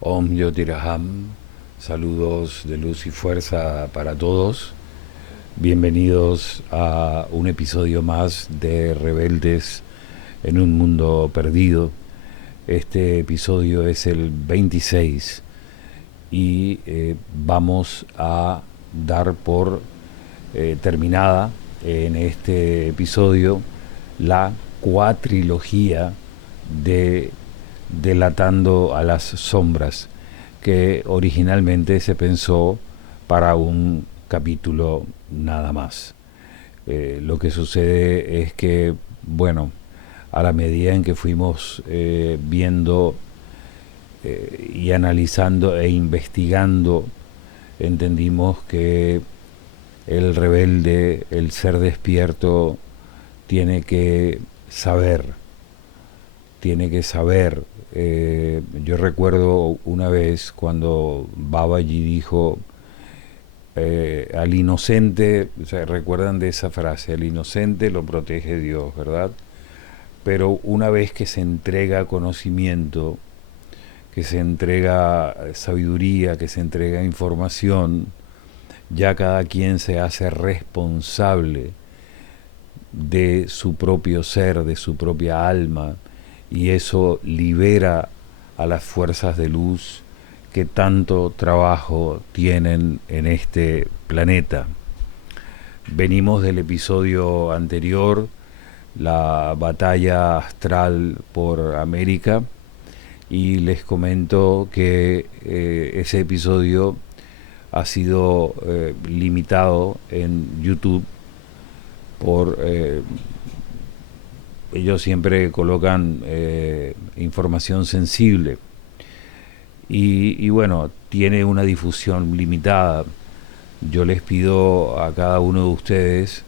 Om Yotiraham, saludos de luz y fuerza para todos. Bienvenidos a un episodio más de Rebeldes en un Mundo Perdido. Este episodio es el 26 y vamos a dar por terminada en este episodio la cuatrilogía de Delatando a las sombras, que originalmente se pensó para un capítulo nada más. Lo que sucede es que, bueno, a la medida en que fuimos viendo y analizando e investigando, entendimos que el rebelde, el ser despierto, tiene que saber, tiene que saber. Yo recuerdo una vez cuando Babaji dijo al inocente, o sea, recuerdan de esa frase, al inocente lo protege Dios, ¿verdad? Pero una vez que se entrega conocimiento, que se entrega sabiduría, que se entrega información, ya cada quien se hace responsable de su propio ser, de su propia alma, y eso libera a las fuerzas de luz que tanto trabajo tienen en este planeta. Venimos del episodio anterior, la batalla astral por América, y les comento que ese episodio ha sido limitado en YouTube por ellos siempre colocan información sensible y bueno, tiene una difusión limitada. Yo les pido a cada uno de ustedes,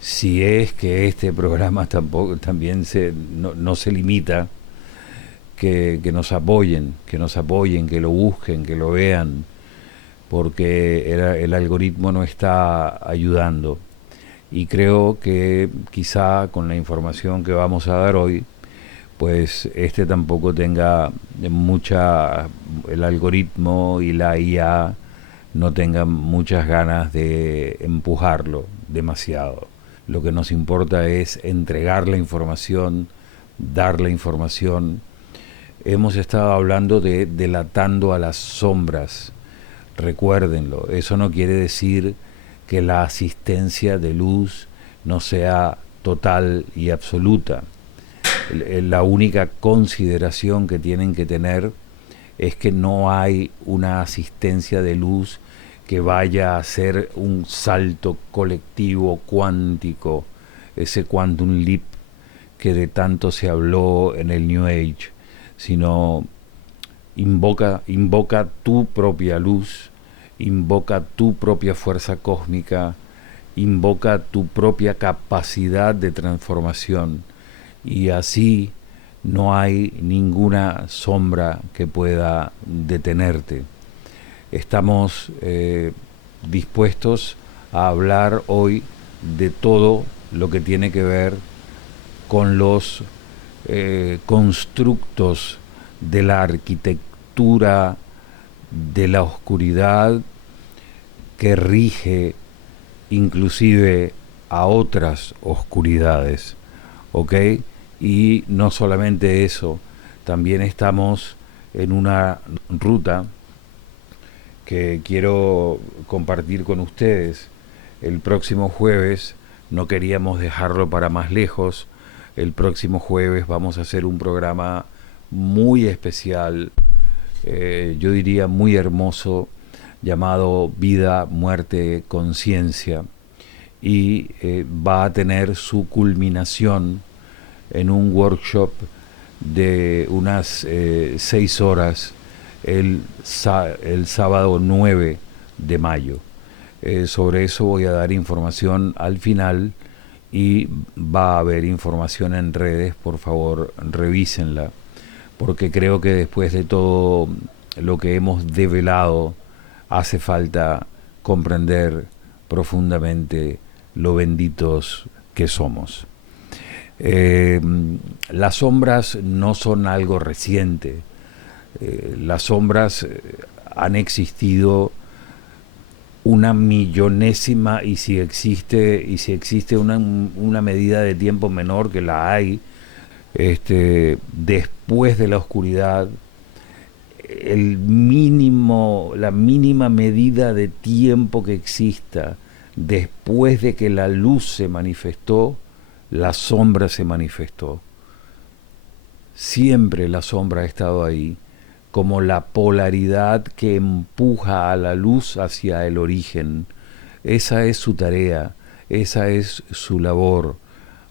si es que este programa tampoco también no se limita, que nos apoyen, que lo busquen, que lo vean, porque el algoritmo no está ayudando. Y creo que quizá con la información que vamos a dar hoy, pues este tampoco tenga mucha, el algoritmo y la IA no tengan muchas ganas de empujarlo demasiado. Lo que nos importa es entregar la información, dar la información. Hemos estado hablando de delatando a las sombras. Recuérdenlo, eso no quiere decir que la asistencia de luz no sea total y absoluta. La única consideración que tienen que tener es que no hay una asistencia de luz que vaya a ser un salto colectivo cuántico, ese quantum leap que de tanto se habló en el New Age, sino invoca tu propia luz, invoca tu propia fuerza cósmica, invoca tu propia capacidad de transformación, y así no hay ninguna sombra que pueda detenerte. Estamos dispuestos a hablar hoy de todo lo que tiene que ver con los constructos de la arquitectura de la oscuridad que rige inclusive a otras oscuridades, ¿ok? Y no solamente eso, también estamos en una ruta que quiero compartir con ustedes. El próximo jueves, no queríamos dejarlo para más lejos, el próximo jueves vamos a hacer un programa muy especial, yo diría muy hermoso, llamado Vida, Muerte, Conciencia, y va a tener su culminación en un workshop de unas 6 horas el sábado 9 de mayo. Sobre eso voy a dar información al final y va a haber información en redes, por favor revísenla, porque creo que después de todo lo que hemos develado hace falta comprender profundamente lo benditos que somos. Las sombras no son algo reciente. Las sombras han existido una millonésima, y si existe una medida de tiempo menor, que la hay, después de la oscuridad, la mínima medida de tiempo que exista después de que la luz se manifestó, la sombra se manifestó. Siempre la sombra ha estado ahí, como la polaridad que empuja a la luz hacia el origen. Esa es su tarea, esa es su labor.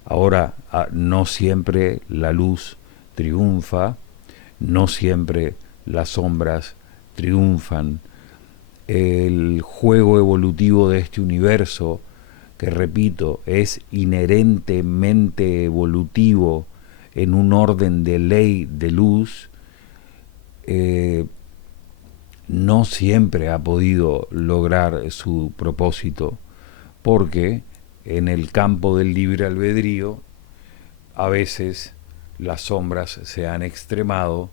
Ahora, no siempre la luz triunfa, no siempre las sombras triunfan. El juego evolutivo de este universo, que repito, es inherentemente evolutivo en un orden de ley de luz, no siempre ha podido lograr su propósito, porque en el campo del libre albedrío a veces las sombras se han extremado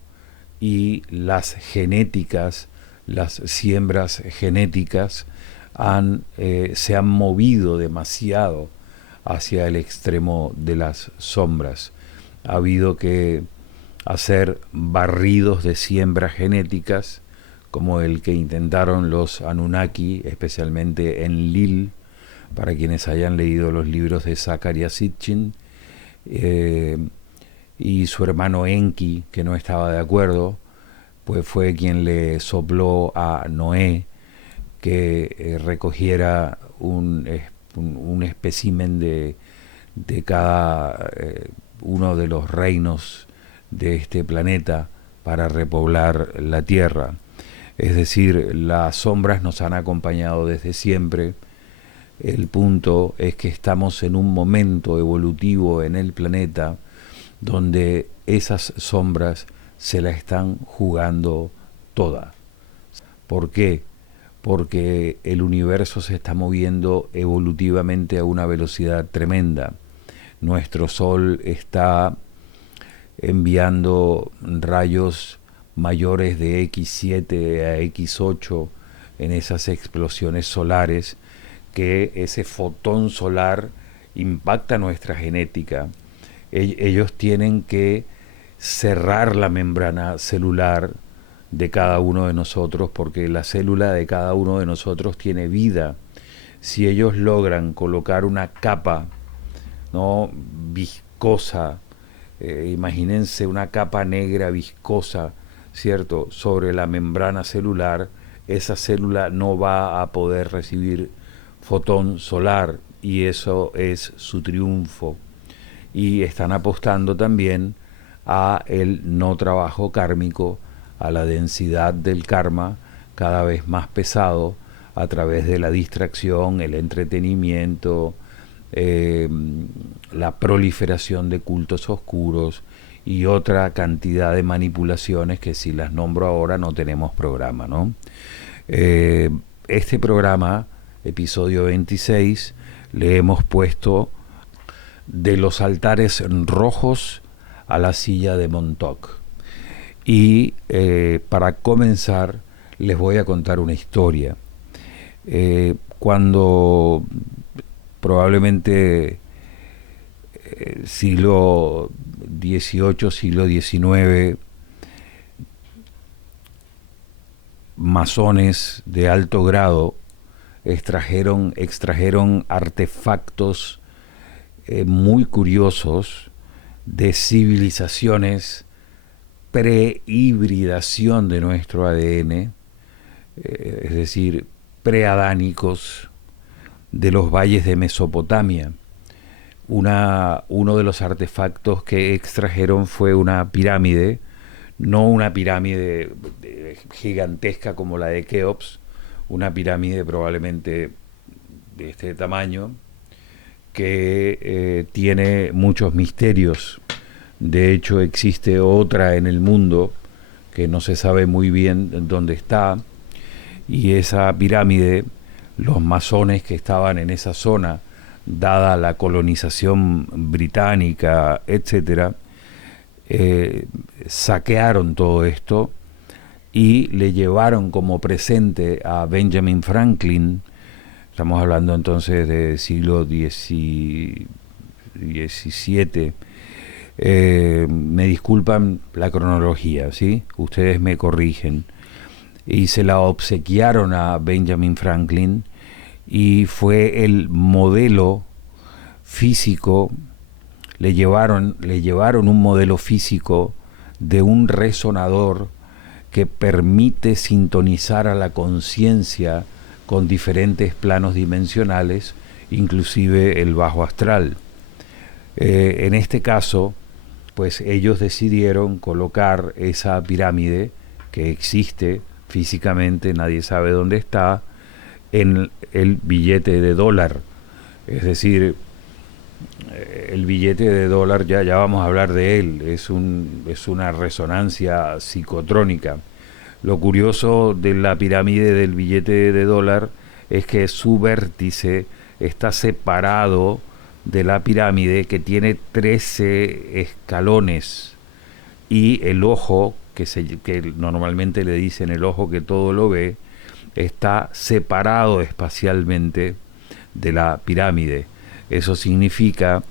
y las genéticas, las siembras genéticas se han movido demasiado hacia el extremo de las sombras. Ha habido que hacer barridos de siembras genéticas, como el que intentaron los Anunnaki, especialmente en Lil, para quienes hayan leído los libros de Zecharia Sitchin, y su hermano Enki, que no estaba de acuerdo, pues fue quien le sopló a Noé que recogiera un espécimen de cada uno de los reinos de este planeta para repoblar la Tierra. Es decir, las sombras nos han acompañado desde siempre. El punto es que estamos en un momento evolutivo en el planeta donde esas sombras se la están jugando toda. ¿Por qué? Porque el universo se está moviendo evolutivamente a una velocidad tremenda. Nuestro Sol está enviando rayos mayores de X7 a X8 en esas explosiones solares, que ese fotón solar impacta nuestra genética. Ellos tienen que cerrar la membrana celular de cada uno de nosotros, porque la célula de cada uno de nosotros tiene vida. Si ellos logran colocar una capa, ¿no?, viscosa, imagínense una capa negra viscosa, ¿cierto?, sobre la membrana celular, esa célula no va a poder recibir fotón solar, y eso es su triunfo. Y están apostando también a el no trabajo kármico, a la densidad del karma cada vez más pesado, a través de la distracción, el entretenimiento, la proliferación de cultos oscuros y otra cantidad de manipulaciones que, si las nombro ahora, no tenemos programa, ¿no? Este programa, episodio 26, le hemos puesto de los altares rojos a la silla de Montauk. Y para comenzar les voy a contar una historia. Cuando probablemente siglo XVIII, siglo XIX, masones de alto grado extrajeron artefactos muy curiosos de civilizaciones prehibridación de nuestro ADN, es decir, preadánicos, de los valles de Mesopotamia. Uno de los artefactos que extrajeron fue una pirámide, no una pirámide gigantesca como la de Keops, una pirámide probablemente de este tamaño, que tiene muchos misterios. De hecho, existe otra en el mundo que no se sabe muy bien dónde está, y esa pirámide, los masones que estaban en esa zona, dada la colonización británica, etcétera, saquearon todo esto y le llevaron como presente a Benjamin Franklin. Estamos hablando entonces del siglo XVII. Me disculpan la cronología, ¿sí? Ustedes me corrigen. Y se la obsequiaron a Benjamin Franklin y fue el modelo físico. Le llevaron un modelo físico de un resonador que permite sintonizar a la conciencia con diferentes planos dimensionales, inclusive el bajo astral. En este caso, pues ellos decidieron colocar esa pirámide que existe físicamente, nadie sabe dónde está, en el billete de dólar. Es decir, el billete de dólar, ya vamos a hablar de él, es una resonancia psicotrónica. Lo curioso de la pirámide del billete de dólar es que su vértice está separado de la pirámide, que tiene 13 escalones, y el ojo, que normalmente le dicen el ojo que todo lo ve, está separado espacialmente de la pirámide. Eso significa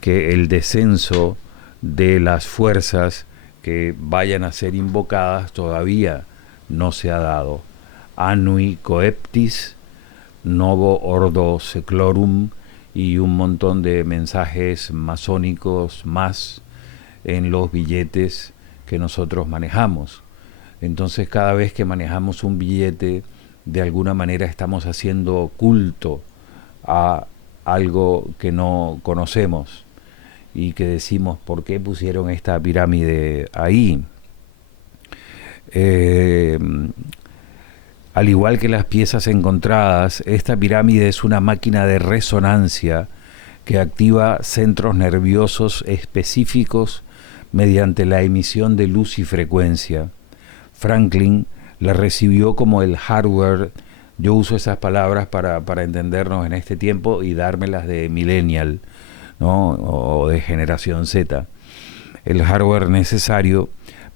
que el descenso de las fuerzas que vayan a ser invocadas todavía no se ha dado. Annui coeptis, novo ordo seclorum, y un montón de mensajes masónicos más en los billetes que nosotros manejamos. Entonces, cada vez que manejamos un billete, de alguna manera estamos haciendo culto a algo que no conocemos y que decimos, ¿por qué pusieron esta pirámide ahí? Al igual que las piezas encontradas, esta pirámide es una máquina de resonancia que activa centros nerviosos específicos mediante la emisión de luz y frecuencia. Franklin la recibió como el hardware. Yo uso esas palabras para entendernos en este tiempo y dármelas de millennial, ¿no? O de generación Z. El hardware necesario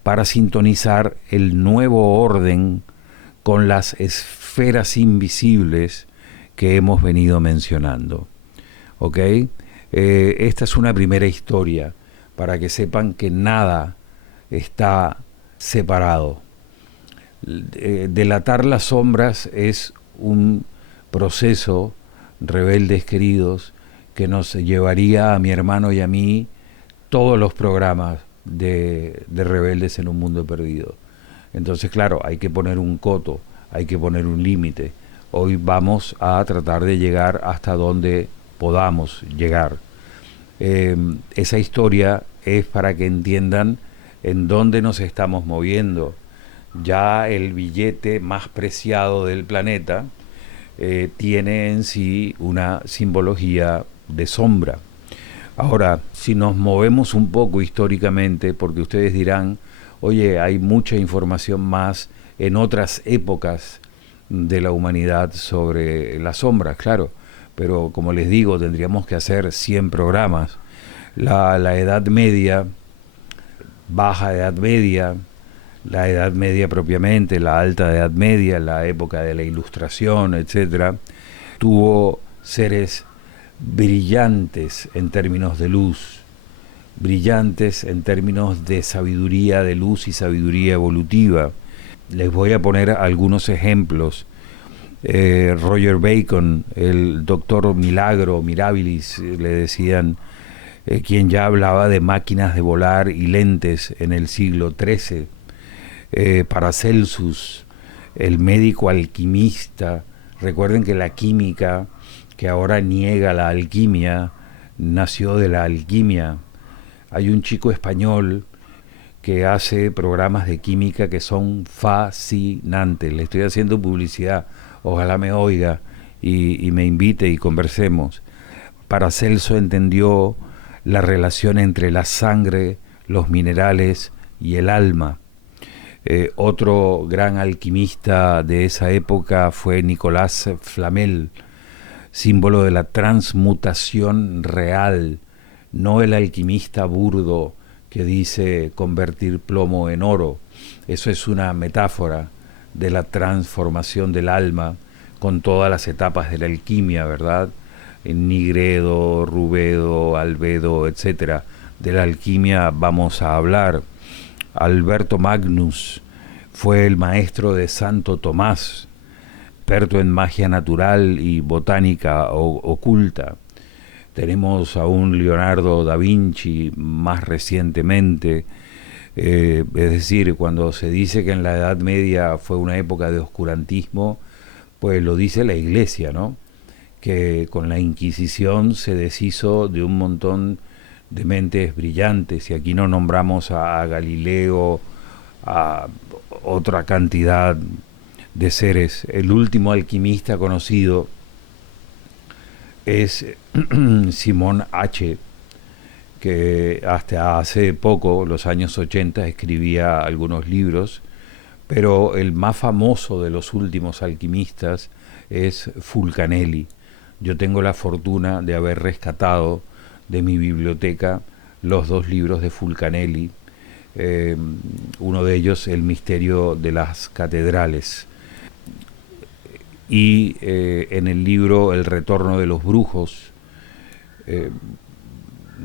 para sintonizar el nuevo orden con las esferas invisibles que hemos venido mencionando. ¿Ok? Esta es una primera historia para que sepan que nada está separado. Delatar las sombras es un proceso, rebeldes queridos, que nos llevaría a mi hermano y a mí todos los programas de Rebeldes en un Mundo Perdido. Entonces, claro, hay que poner un coto, hay que poner un límite. Hoy vamos a tratar de llegar hasta donde podamos llegar. Esa historia es para que entiendan en dónde nos estamos moviendo. Ya el billete más preciado del planeta tiene en sí una simbología de sombra. Ahora, si nos movemos un poco históricamente, porque ustedes dirán, oye, hay mucha información más en otras épocas de la humanidad sobre las sombras, claro, pero como les digo, tendríamos que hacer 100 programas. La Edad Media, Baja Edad Media, la Edad Media propiamente, la Alta Edad Media, la época de la Ilustración, etcétera, tuvo seres brillantes en términos de luz, brillantes en términos de sabiduría de luz y sabiduría evolutiva. Les voy a poner algunos ejemplos. Roger Bacon, el doctor Milagro, Mirabilis, le decían, quien ya hablaba de máquinas de volar y lentes en el siglo XIII. Paracelsus, el médico alquimista. Recuerden que la química, que ahora niega la alquimia, nació de la alquimia. Hay un chico español que hace programas de química que son fascinantes. Le estoy haciendo publicidad, ojalá me oiga y me invite y conversemos. Paracelso entendió la relación entre la sangre, los minerales y el alma. Otro gran alquimista de esa época fue Nicolás Flamel, símbolo de la transmutación real, no el alquimista burdo que dice convertir plomo en oro. Eso es una metáfora de la transformación del alma con todas las etapas de la alquimia, ¿verdad? En Nigredo, Rubedo, Albedo, etcétera. De la alquimia vamos a hablar. Alberto Magnus fue el maestro de Santo Tomás, experto en magia natural y botánica oculta. Tenemos a un Leonardo da Vinci más recientemente. Es decir, cuando se dice que en la Edad Media fue una época de oscurantismo, pues lo dice la Iglesia, ¿no? Que con la Inquisición se deshizo de un montón de mentes brillantes, y aquí no nombramos a Galileo, a otra cantidad de seres. El último alquimista conocido es Simón H., que hasta hace poco, los años 80, escribía algunos libros, pero el más famoso de los últimos alquimistas es Fulcanelli. Yo tengo la fortuna de haber rescatado de mi biblioteca los 2 libros de Fulcanelli, uno de ellos El misterio de las catedrales, y en el libro El retorno de los brujos,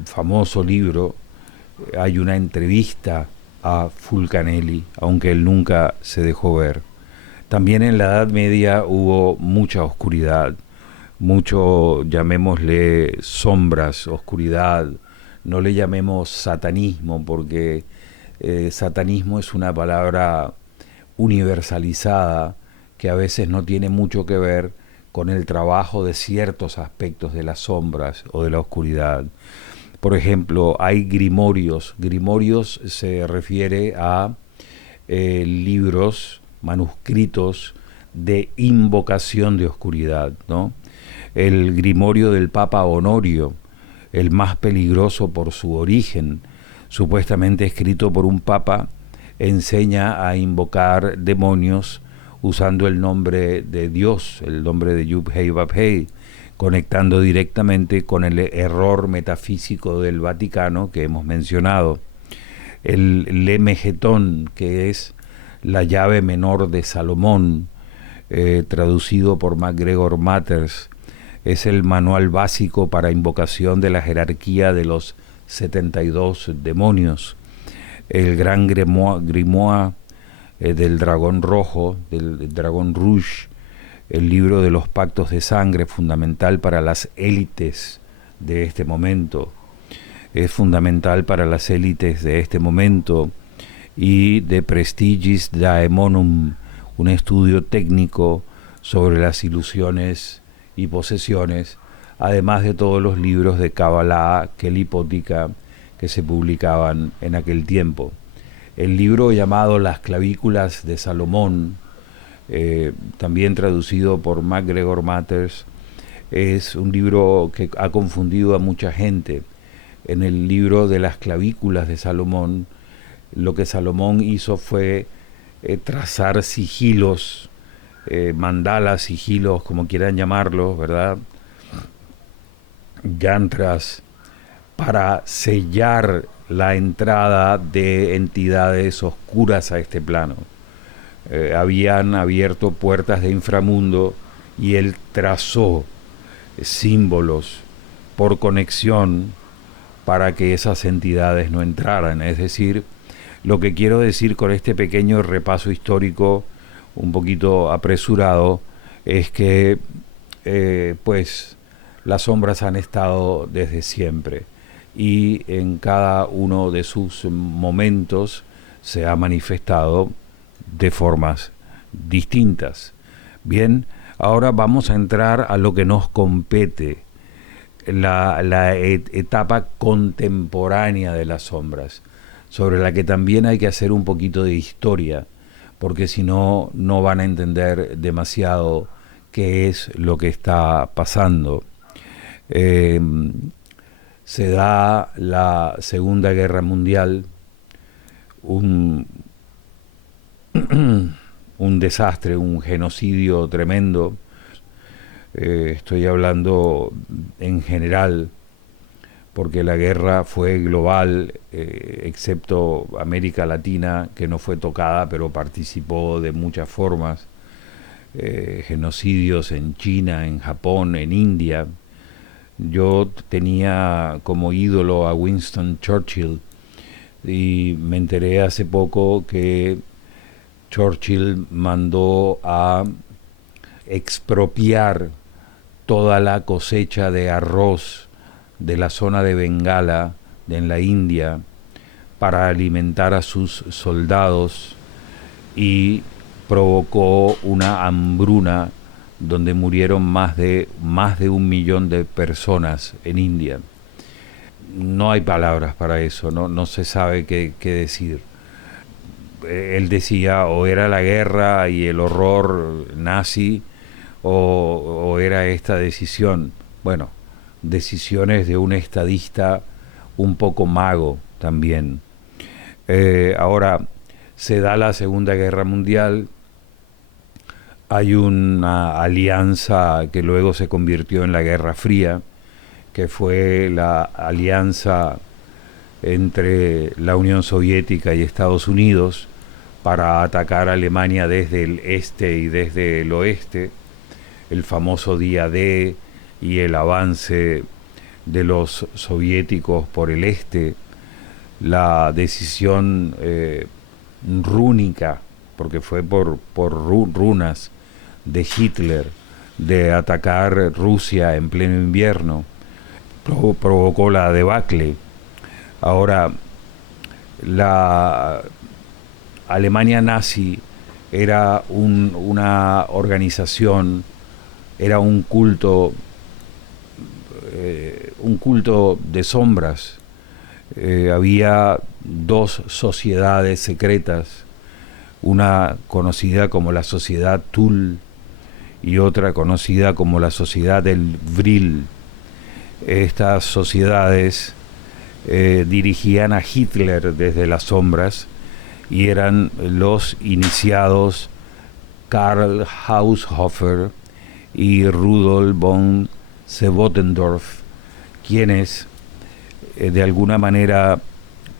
famoso libro, hay una entrevista a Fulcanelli, aunque él nunca se dejó ver. También en la Edad Media hubo mucha oscuridad, mucho, llamémosle sombras, oscuridad, no le llamemos satanismo, porque satanismo es una palabra universalizada que a veces no tiene mucho que ver con el trabajo de ciertos aspectos de las sombras o de la oscuridad. Por ejemplo, hay grimorios. Grimorios se refiere a libros, manuscritos de invocación de oscuridad, ¿no? El grimorio del Papa Honorio, el más peligroso por su origen, supuestamente escrito por un papa, enseña a invocar demonios usando el nombre de Dios, el nombre de Yud-Hei Vav-Hei, conectando directamente con el error metafísico del Vaticano que hemos mencionado. El Lemegetón, que es la llave menor de Salomón, traducido por MacGregor Matters, es el manual básico para invocación de la jerarquía de los 72 demonios. El gran grimoire del dragón rojo, del dragón rouge, el libro de los pactos de sangre, fundamental para las élites de este momento. Es fundamental para las élites de este momento. Y de Prestigis Daemonum, un estudio técnico sobre las ilusiones y posesiones, además de todos los libros de Kabbalah, Kelipótica, que se publicaban en aquel tiempo. El libro llamado Las clavículas de Salomón, también traducido por MacGregor Matters, es un libro que ha confundido a mucha gente. En el libro de las clavículas de Salomón, lo que Salomón hizo fue trazar sigilos, mandalas, sigilos, como quieran llamarlos, ¿verdad? Yantras, para sellar la entrada de entidades oscuras a este plano. Habían abierto puertas de inframundo y él trazó símbolos por conexión para que esas entidades no entraran. Es decir, lo que quiero decir con este pequeño repaso histórico un poquito apresurado es que pues las sombras han estado desde siempre y en cada uno de sus momentos se ha manifestado de formas distintas. Bien, ahora vamos a entrar a lo que nos compete, la etapa contemporánea de las sombras, sobre la que también hay que hacer un poquito de historia, porque si no, no van a entender demasiado qué es lo que está pasando. Se da la Segunda Guerra Mundial, un desastre, un genocidio tremendo. Estoy hablando en general, porque la guerra fue global, excepto América Latina, que no fue tocada, pero participó de muchas formas. Genocidios en China, en Japón, en India. Yo tenía como ídolo a Winston Churchill y me enteré hace poco que Churchill mandó a expropiar toda la cosecha de arroz de la zona de Bengala, en la India, para alimentar a sus soldados, y provocó una hambruna donde murieron más de 1 millón de personas en India. No hay palabras para eso, no se sabe qué decir. Él decía, o era la guerra y el horror nazi, o era esta decisión. Bueno, decisiones de un estadista un poco mago también. Ahora, se da la Segunda Guerra Mundial, hay una alianza que luego se convirtió en la Guerra Fría, que fue la alianza entre la Unión Soviética y Estados Unidos para atacar a Alemania desde el este y desde el oeste, el famoso día D y el avance de los soviéticos por el este, la decisión rúnica, porque fue por runas, de Hitler de atacar Rusia en pleno invierno, provocó la debacle. Ahora, la Alemania nazi era una organización, era un culto de sombras. Había dos sociedades secretas, una conocida como la Sociedad Thule y otra conocida como la Sociedad del Vril. Estas sociedades dirigían a Hitler desde las sombras y eran los iniciados Karl Haushofer y Rudolf von Sebottendorf, quienes de alguna manera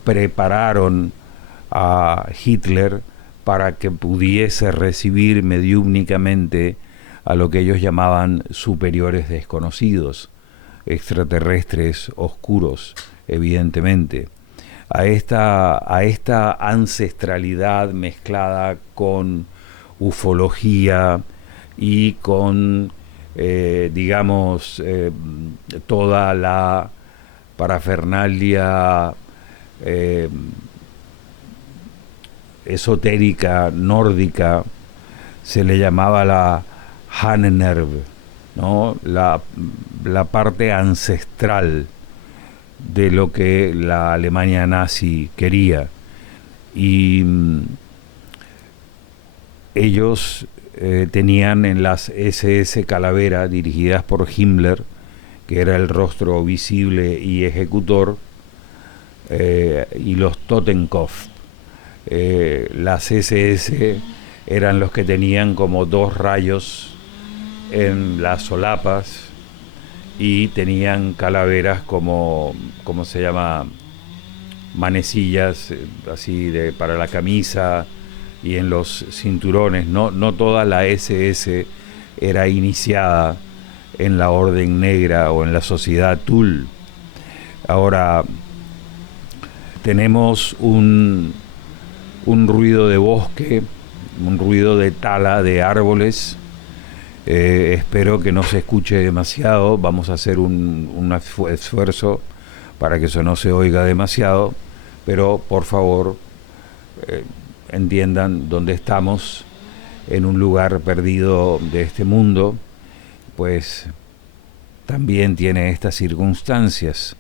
prepararon a Hitler para que pudiese recibir mediúmnicamente a lo que ellos llamaban superiores desconocidos, extraterrestres oscuros, evidentemente. A esta ancestralidad mezclada con ufología y con, toda la parafernalia esotérica nórdica, se le llamaba la Hanenerv, ¿no? La parte ancestral de lo que la Alemania nazi quería. Y ellos tenían en las SS Calavera, dirigidas por Himmler, que era el rostro visible y ejecutor, y los Totenkopf. Las SS eran los que tenían como dos rayos en las solapas y tenían calaveras como se llama, manecillas así para la camisa y en los cinturones. No toda la SS era iniciada en la Orden Negra o en la Sociedad Thule. Ahora tenemos un ruido de bosque, un ruido de tala de árboles. Espero que no se escuche demasiado. Vamos a hacer un esfuerzo para que eso no se oiga demasiado, pero por favor entiendan dónde estamos, en un lugar perdido de este mundo, pues también tiene estas circunstancias.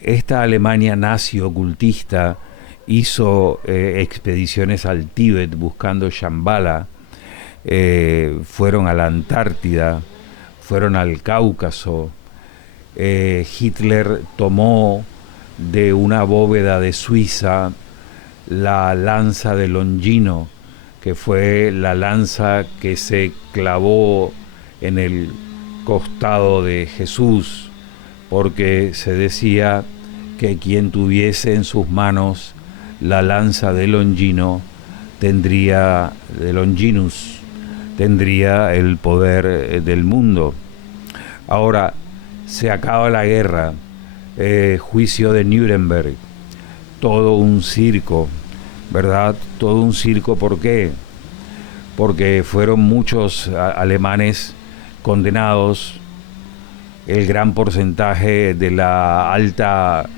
Esta Alemania nazi ocultista hizo expediciones al Tíbet buscando Shambhala, fueron a la Antártida, fueron al Cáucaso. Hitler tomó de una bóveda de Suiza la lanza de Longino, que fue la lanza que se clavó en el costado de Jesús porque se decía que quien tuviese en sus manos la lanza de Longino de Longinus, tendría el poder del mundo. Ahora, se acaba la guerra, juicio de Nuremberg, todo un circo, ¿verdad? Todo un circo, ¿por qué? Porque fueron muchos alemanes condenados, el gran porcentaje de la alta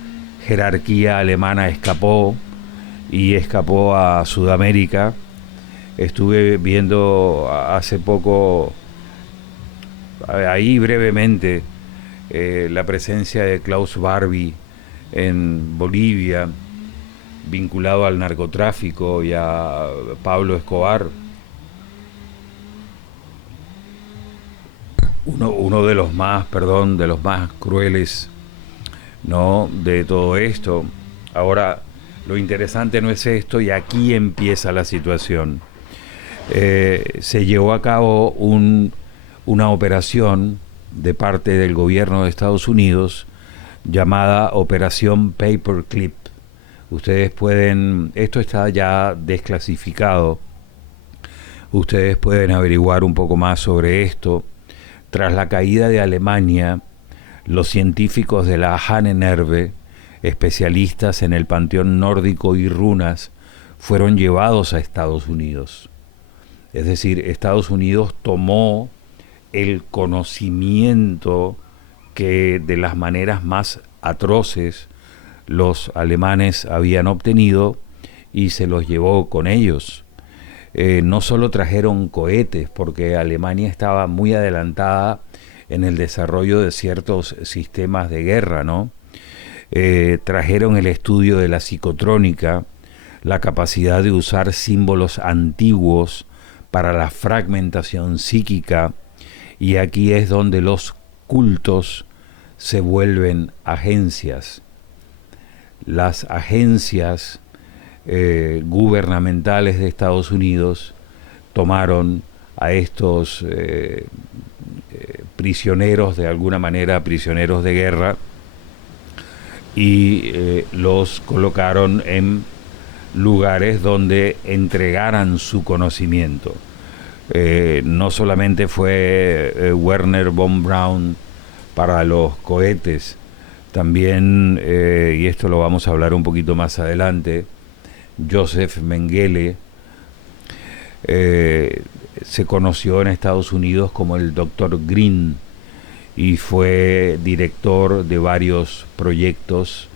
jerarquía alemana escapó y escapó a Sudamérica. Estuve viendo hace poco, ahí brevemente, la presencia de Klaus Barbie en Bolivia, vinculado al narcotráfico y a Pablo Escobar. Uno de los más, de los más crueles, ¿no?, de todo esto. Ahora, lo interesante no es esto, y aquí empieza la situación. Se llevó a cabo una operación de parte del gobierno de Estados Unidos llamada Operación Paperclip. Ustedes pueden, esto está ya desclasificado, ustedes pueden averiguar un poco más sobre esto. Tras la caída de Alemania, los científicos de la Ahnenerbe, especialistas en el panteón nórdico y runas, fueron llevados a Estados Unidos. Es decir, Estados Unidos tomó el conocimiento que de las maneras más atroces los alemanes habían obtenido y se los llevó con ellos. No solo trajeron cohetes, porque Alemania estaba muy adelantada en el desarrollo de ciertos sistemas de guerra, ¿no? Trajeron el estudio de la psicotrónica, la capacidad de usar símbolos antiguos para la fragmentación psíquica, y aquí es donde los cultos se vuelven agencias. Las agencias gubernamentales de Estados Unidos tomaron a estos prisioneros, de alguna manera prisioneros de guerra, y los colocaron en lugares donde entregaran su conocimiento. No solamente fue Werner von Braun para los cohetes, también, y esto lo vamos a hablar un poquito más adelante, Joseph Mengele se conoció en Estados Unidos como el Dr. Green y fue director de varios proyectos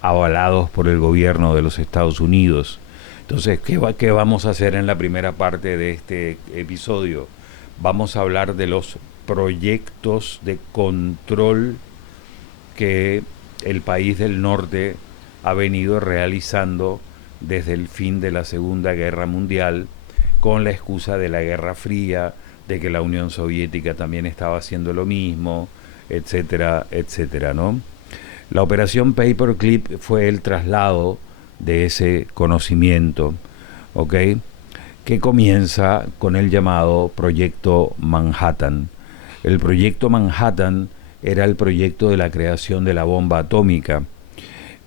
avalados por el gobierno de los Estados Unidos. Entonces, ¿qué vamos a hacer en la primera parte de este episodio? Vamos a hablar de los proyectos de control que el país del norte ha venido realizando desde el fin de la Segunda Guerra Mundial, con la excusa de la Guerra Fría, de que la Unión Soviética también estaba haciendo lo mismo, etcétera, etcétera, ¿no? La operación Paperclip fue el traslado de ese conocimiento, ¿ok?, que comienza con el llamado Proyecto Manhattan. El Proyecto Manhattan era el proyecto de la creación de la bomba atómica,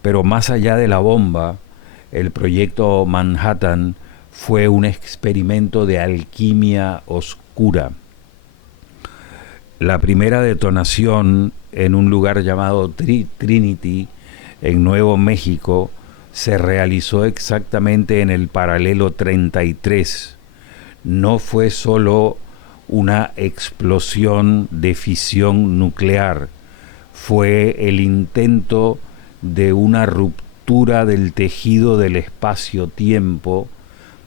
pero más allá de la bomba, el Proyecto Manhattan fue un experimento de alquimia oscura. La primera detonación en un lugar llamado Trinity, en Nuevo México, se realizó exactamente en el paralelo 33. No fue solo una explosión de fisión nuclear, fue el intento de una ruptura del tejido del espacio-tiempo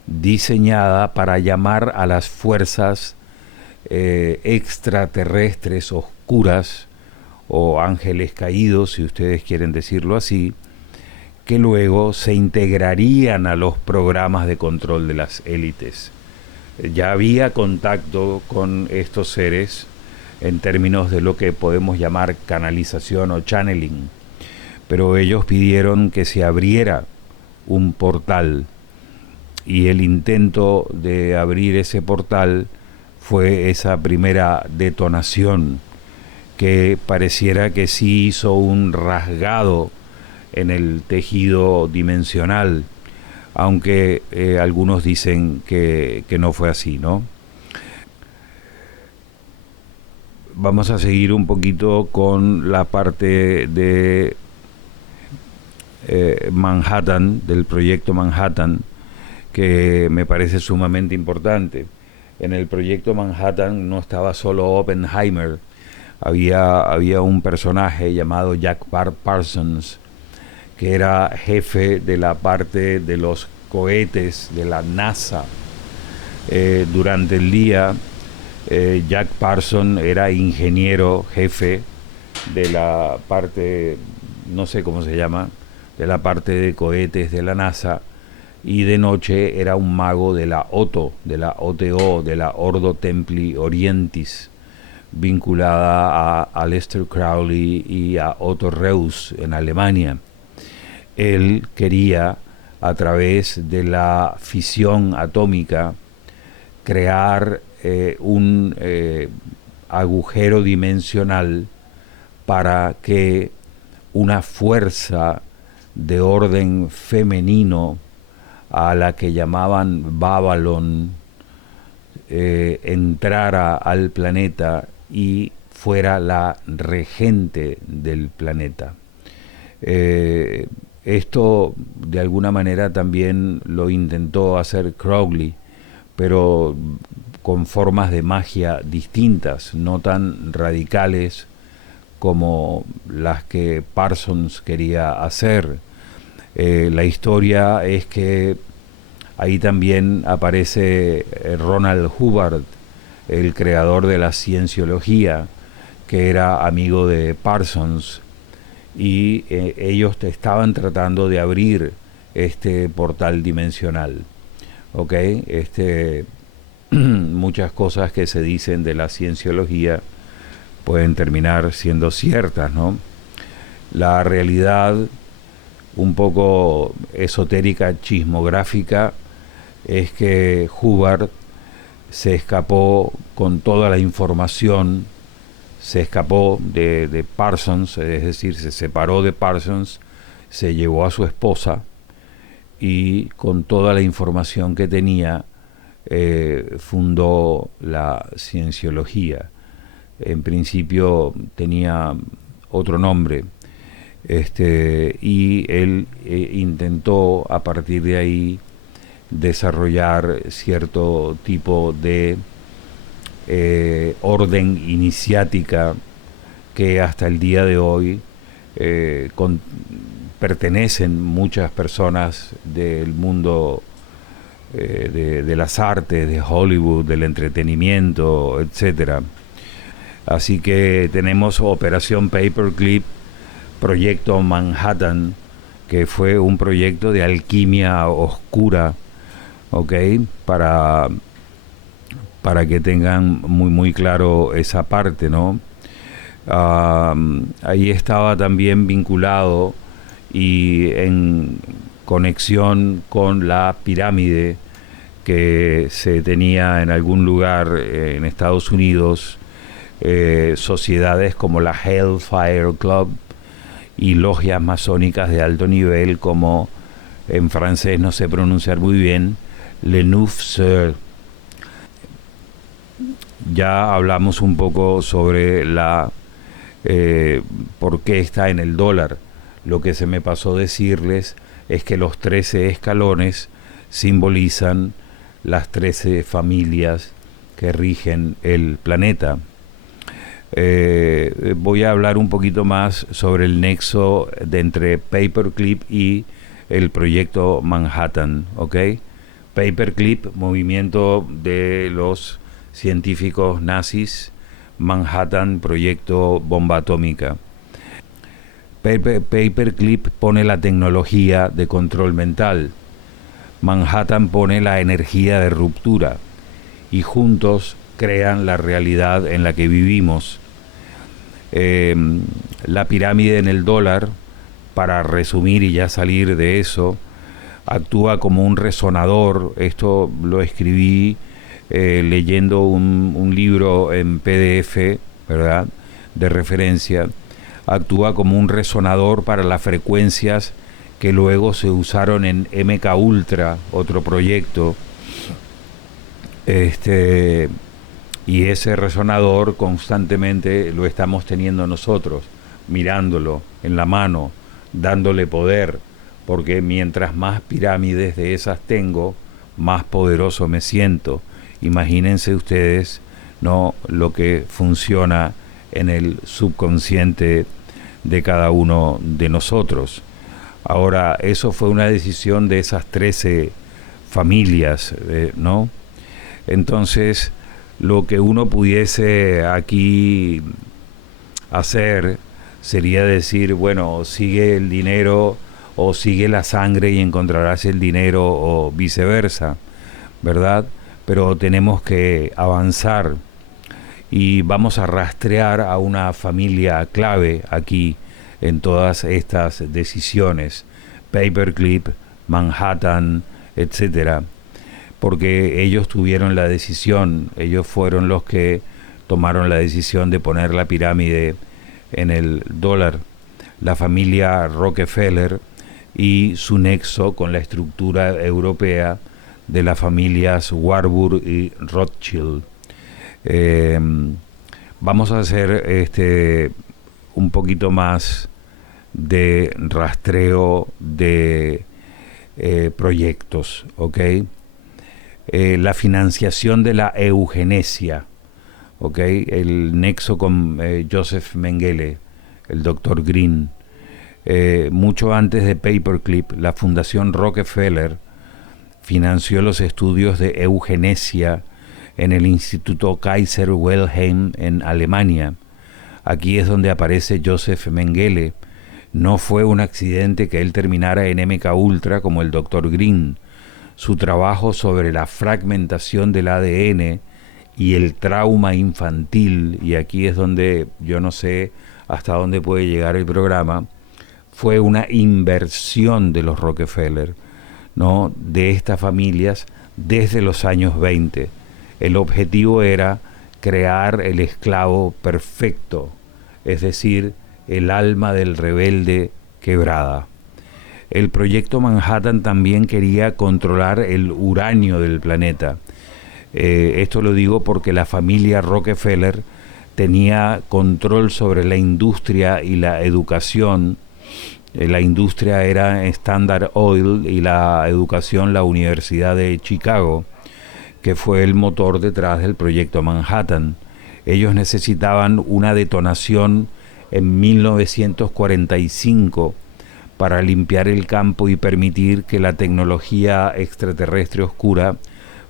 diseñada para llamar a las fuerzas extraterrestres oscuras, o ángeles caídos, si ustedes quieren decirlo así, que luego se integrarían a los programas de control de las élites. Ya había contacto con estos seres en términos de lo que podemos llamar canalización o channeling, pero ellos pidieron que se abriera un portal, y el intento de abrir ese portal fue esa primera detonación que pareciera que sí hizo un rasgado en el tejido dimensional, aunque algunos dicen que no fue así, ¿no? Vamos a seguir un poquito con la parte de Manhattan, del proyecto Manhattan, que me parece sumamente importante. En el proyecto Manhattan no estaba solo Oppenheimer, había un personaje llamado Jack Parsons, que era jefe de la parte de los cohetes de la NASA. Durante el día, Jack Parsons era ingeniero jefe de la parte, no sé cómo se llama, de la parte de cohetes de la NASA, y de noche era un mago de la OTO, de la OTO, de la Ordo Templi Orientis, vinculada a Aleister Crowley y a Otto Reuss en Alemania. Él quería, a través de la fisión atómica, crear un agujero dimensional para que una fuerza de orden femenino, a la que llamaban Babylon, entrara al planeta y fuera la regente del planeta. Esto de alguna manera también lo intentó hacer Crowley, pero con formas de magia distintas, no tan radicales como las que Parsons quería hacer. La historia es que ahí también aparece Ronald Hubbard, el creador de la cienciología, que era amigo de Parsons, y ellos estaban tratando de abrir este portal dimensional. ¿Ok? Muchas cosas que se dicen de la cienciología pueden terminar siendo ciertas, ¿no? La realidad un poco esotérica, chismográfica, es que Hubbard se escapó con toda la información, se escapó de Parsons, es decir, se separó de Parsons, se llevó a su esposa y con toda la información que tenía fundó la cienciología. En principio tenía otro nombre, y él intentó a partir de ahí desarrollar cierto tipo de orden iniciática que hasta el día de hoy pertenecen muchas personas del mundo de las artes, de Hollywood, del entretenimiento, etcétera. Así que tenemos Operación Paperclip, Proyecto Manhattan, que fue un proyecto de alquimia oscura, ¿ok? Para que tengan muy claro esa parte, ¿no? Ahí estaba también vinculado y en conexión con la pirámide que se tenía en algún lugar en Estados Unidos, sociedades como la Hellfire Club y logias masónicas de alto nivel como, en francés no sé pronunciar muy bien, Le Neuf Sœurs. Ya hablamos un poco sobre la por qué está en el dólar. Lo que se me pasó decirles es que los 13 escalones simbolizan las 13 familias que rigen el planeta. Voy a hablar un poquito más sobre el nexo entre Paperclip y el proyecto Manhattan, ¿ok? Paperclip, movimiento de los científicos nazis; Manhattan, proyecto bomba atómica. Paperclip pone la tecnología de control mental, Manhattan pone la energía de ruptura, y juntos crean la realidad en la que vivimos. La pirámide en el dólar, para resumir y ya salir de eso, actúa como un resonador. Esto lo escribí leyendo un libro en PDF, ¿verdad?, de referencia, actúa como un resonador para las frecuencias que luego se usaron en MK Ultra, otro proyecto. Y ese resonador constantemente lo estamos teniendo nosotros, mirándolo en la mano, dándole poder, porque mientras más pirámides de esas tengo, más poderoso me siento. Imagínense ustedes, ¿no?, lo que funciona en el subconsciente de cada uno de nosotros. Ahora, eso fue una decisión de esas 13 familias, ¿no? Entonces, lo que uno pudiese aquí hacer sería decir, bueno, sigue el dinero o sigue la sangre y encontrarás el dinero, o viceversa, ¿verdad? Pero tenemos que avanzar y vamos a rastrear a una familia clave aquí en todas estas decisiones: Paperclip, Manhattan, etcétera, porque ellos tuvieron la decisión, ellos fueron los que tomaron la decisión de poner la pirámide en el dólar. La familia Rockefeller y su nexo con la estructura europea de las familias Warburg y Rothschild. Vamos a hacer un poquito más de rastreo de proyectos, ¿ok? La financiación de la eugenesia, ¿ok? El nexo con Joseph Mengele, el Dr. Green. Mucho antes de Paperclip, la Fundación Rockefeller financió los estudios de eugenesia en el Instituto Kaiser Wilhelm en Alemania. Aquí es donde aparece Joseph Mengele. No fue un accidente que él terminara en MK Ultra como el Dr. Green. Su trabajo sobre la fragmentación del ADN y el trauma infantil, y aquí es donde yo no sé hasta dónde puede llegar el programa, fue una inversión de los Rockefeller, ¿no?, de estas familias desde los años 20. El objetivo era crear el esclavo perfecto, es decir, el alma del rebelde quebrada. El proyecto Manhattan también quería controlar el uranio del planeta. Esto lo digo porque la familia Rockefeller tenía control sobre la industria y la educación. La industria era Standard Oil y la educación la Universidad de Chicago, que fue el motor detrás del proyecto Manhattan. Ellos necesitaban una detonación en 1945 para limpiar el campo y permitir que la tecnología extraterrestre oscura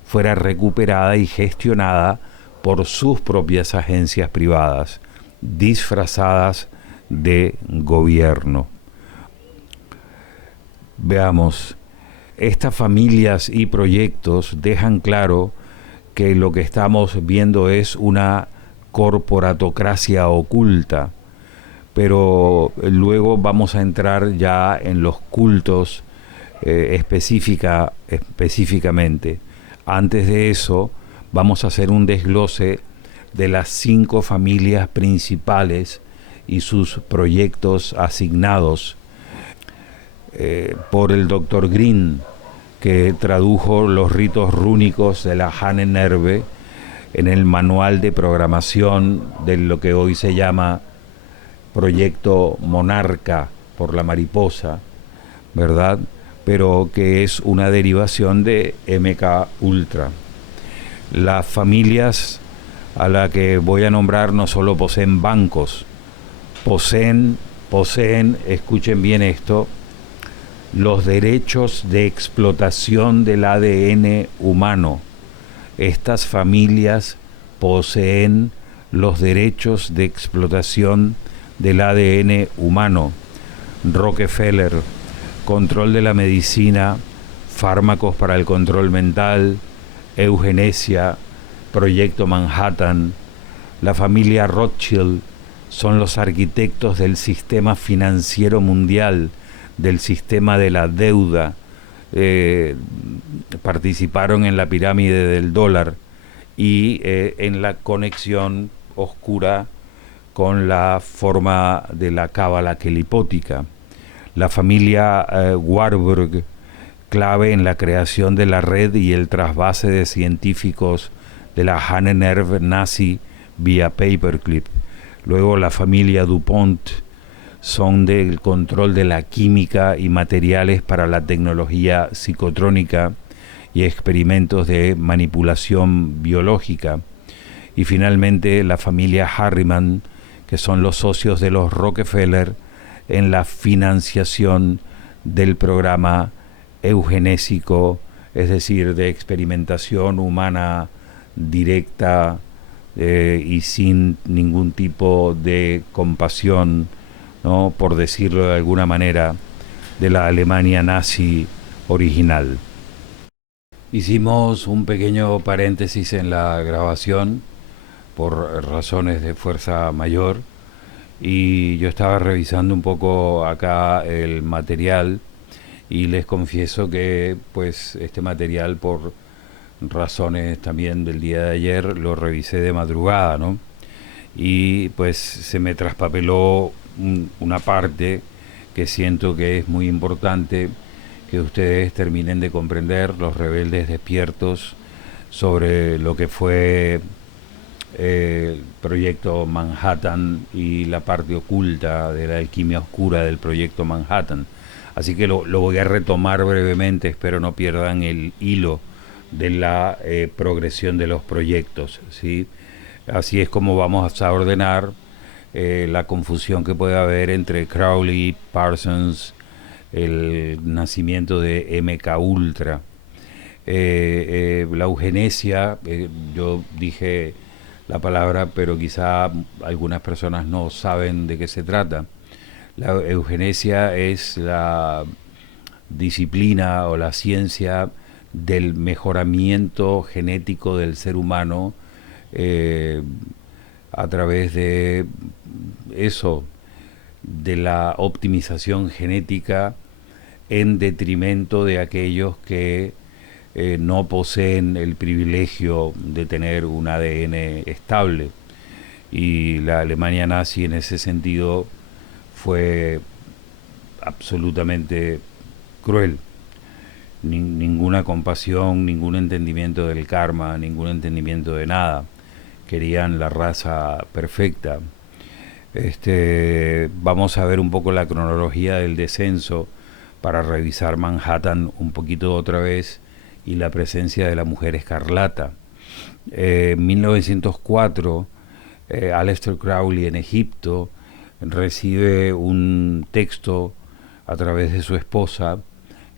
fuera recuperada y gestionada por sus propias agencias privadas, disfrazadas de gobierno. Veamos, estas familias y proyectos dejan claro que lo que estamos viendo es una corporatocracia oculta, pero luego vamos a entrar ya en los cultos específicamente. Antes de eso, vamos a hacer un desglose de las 5 familias principales y sus proyectos asignados por el Dr. Green, que tradujo los ritos rúnicos de la Ahnenerbe en el manual de programación de lo que hoy se llama Proyecto Monarca por la mariposa, ¿verdad? Pero que es una derivación de MK Ultra. Las familias a las que voy a nombrar no solo poseen bancos, poseen, escuchen bien esto, los derechos de explotación del ADN humano. Estas familias poseen los derechos de explotación del ADN humano. Rockefeller, control de la medicina, fármacos para el control mental, eugenesia, proyecto Manhattan. La familia Rothschild son los arquitectos del sistema financiero mundial, del sistema de la deuda. Participaron en la pirámide del dólar y en la conexión oscura con la forma de la cábala quelipótica. La familia Warburg, clave en la creación de la red y el trasvase de científicos de la Hahnenerve nazi vía paperclip. Luego la familia DuPont son del control de la química y materiales para la tecnología psicotrónica y experimentos de manipulación biológica. Y finalmente la familia Harriman, que son los socios de los Rockefeller en la financiación del programa eugenésico, es decir, de experimentación humana directa y sin ningún tipo de compasión, ¿no?, por decirlo de alguna manera, de la Alemania nazi original. Hicimos un pequeño paréntesis en la grabación por razones de fuerza mayor, y yo estaba revisando un poco acá el material, y les confieso que pues este material, por razones también del día de ayer, lo revisé de madrugada, ¿no? Y pues se me traspapeló una parte que siento que es muy importante que ustedes terminen de comprender, los rebeldes despiertos, sobre lo que fue el proyecto Manhattan y la parte oculta de la alquimia oscura del proyecto Manhattan. Así que lo voy a retomar brevemente, espero no pierdan el hilo de la progresión de los proyectos, ¿sí? Así es como vamos a ordenar la confusión que puede haber entre Crowley, Parsons, el nacimiento de MK Ultra. La eugenesia, yo dije la palabra, pero quizá algunas personas no saben de qué se trata. La eugenesia es la disciplina o la ciencia del mejoramiento genético del ser humano a través de eso, de la optimización genética en detrimento de aquellos que no poseen el privilegio de tener un ADN estable. Y la Alemania nazi en ese sentido fue absolutamente cruel. Ninguna compasión, ningún entendimiento del karma, ningún entendimiento de nada. Querían la raza perfecta. Vamos a ver un poco la cronología del descenso para revisar Manhattan un poquito otra vez y la presencia de la mujer escarlata. En 1904, Aleister Crowley en Egipto recibe un texto a través de su esposa,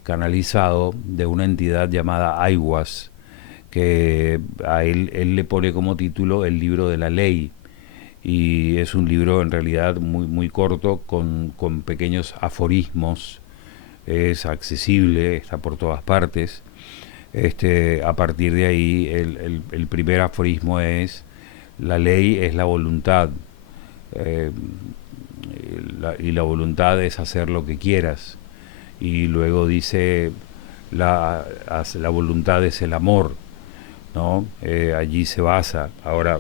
canalizado de una entidad llamada Aiwass, que a él le pone como título El libro de la ley, y es un libro en realidad muy, muy corto, con pequeños aforismos. Es accesible, está por todas partes. A partir de ahí el primer aforismo es: la ley es la voluntad, y la voluntad es hacer lo que quieras. Y luego dice: la voluntad es el amor, ¿no? Allí se basa. Ahora,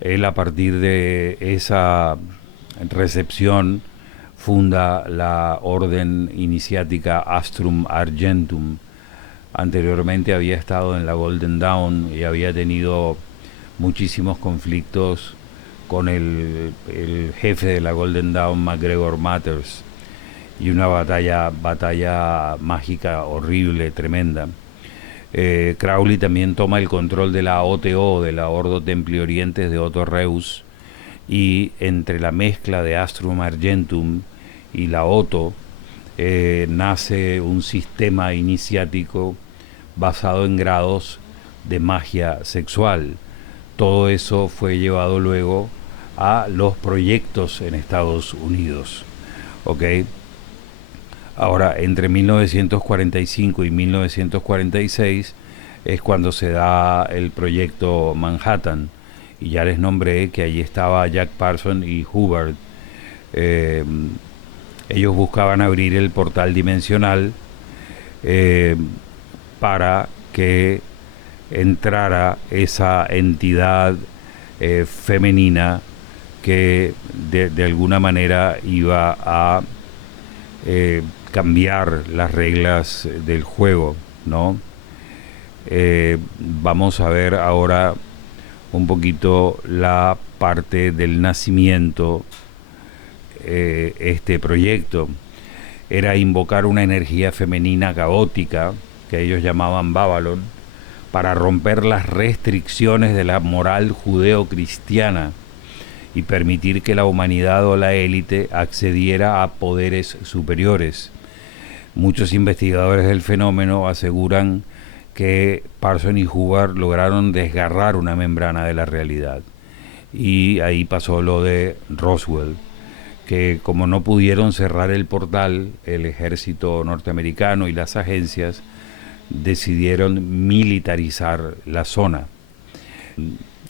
él, a partir de esa recepción, funda la orden iniciática Astrum Argentum. Anteriormente había estado en la Golden Dawn y había tenido muchísimos conflictos con el jefe de la Golden Dawn, MacGregor Matters, y una batalla mágica horrible, tremenda. Crowley también toma el control de la OTO, de la Ordo Templi Orientes de Otto Reus, y entre la mezcla de Astrum Argentum y la Otto nace un sistema iniciático basado en grados de magia sexual. Todo eso fue llevado luego a los proyectos en Estados Unidos. ¿Ok? Ahora, entre 1945 y 1946 es cuando se da el proyecto Manhattan, y ya les nombré que allí estaba Jack Parsons y Hubbard. Ellos buscaban abrir el portal dimensional para que entrara esa entidad femenina que de alguna manera iba a cambiar las reglas del juego, ¿no? Vamos a ver ahora un poquito la parte del nacimiento. Este proyecto era invocar una energía femenina caótica, que ellos llamaban Babylon, para romper las restricciones de la moral judeo-cristiana y permitir que la humanidad o la élite accediera a poderes superiores. Muchos investigadores del fenómeno aseguran que Parson y Hubbard lograron desgarrar una membrana de la realidad. Y ahí pasó lo de Roswell, que como no pudieron cerrar el portal, el ejército norteamericano y las agencias decidieron militarizar la zona.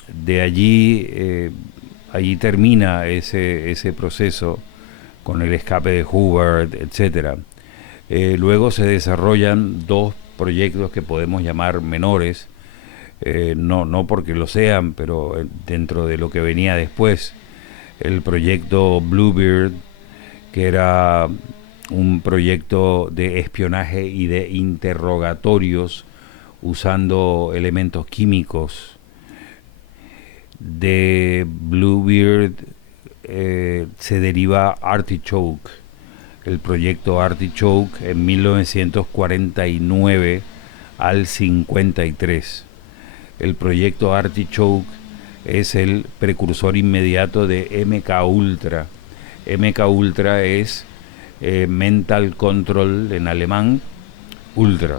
De allí termina ese proceso con el escape de Hubbard, etc. Luego se desarrollan dos proyectos que podemos llamar menores, no porque lo sean, pero dentro de lo que venía después. El proyecto Bluebeard, que era un proyecto de espionaje y de interrogatorios usando elementos químicos. De Bluebeard se deriva Artichoke, el proyecto Artichoke en 1949 al 53. El proyecto Artichoke es el precursor inmediato de MK Ultra. MK Ultra es Mental Control en alemán, Ultra,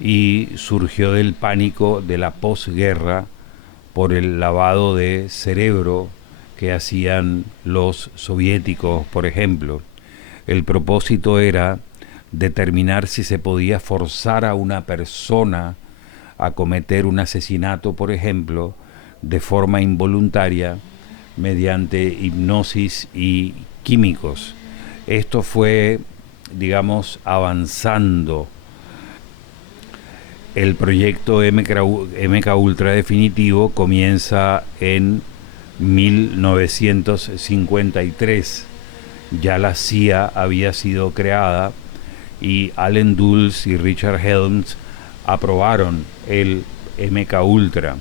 y surgió del pánico de la posguerra por el lavado de cerebro que hacían los soviéticos, por ejemplo. El propósito era determinar si se podía forzar a una persona a cometer un asesinato, por ejemplo, de forma involuntaria mediante hipnosis y químicos. Esto fue, digamos, avanzando. El proyecto MK Ultra definitivo comienza en 1953. Ya la CIA había sido creada y Allen Dulles y Richard Helms aprobaron el MK Ultra,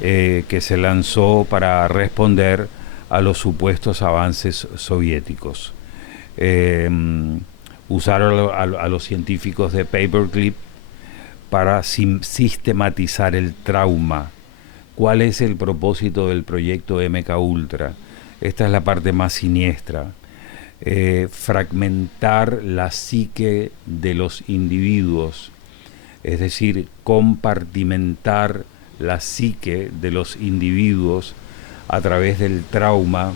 que se lanzó para responder a los supuestos avances soviéticos. Usaron a los científicos de Paperclip para sistematizar el trauma. ¿Cuál es el propósito del proyecto MK Ultra? Esta es la parte más siniestra. Fragmentar la psique de los individuos, es decir, compartimentar la psique de los individuos a través del trauma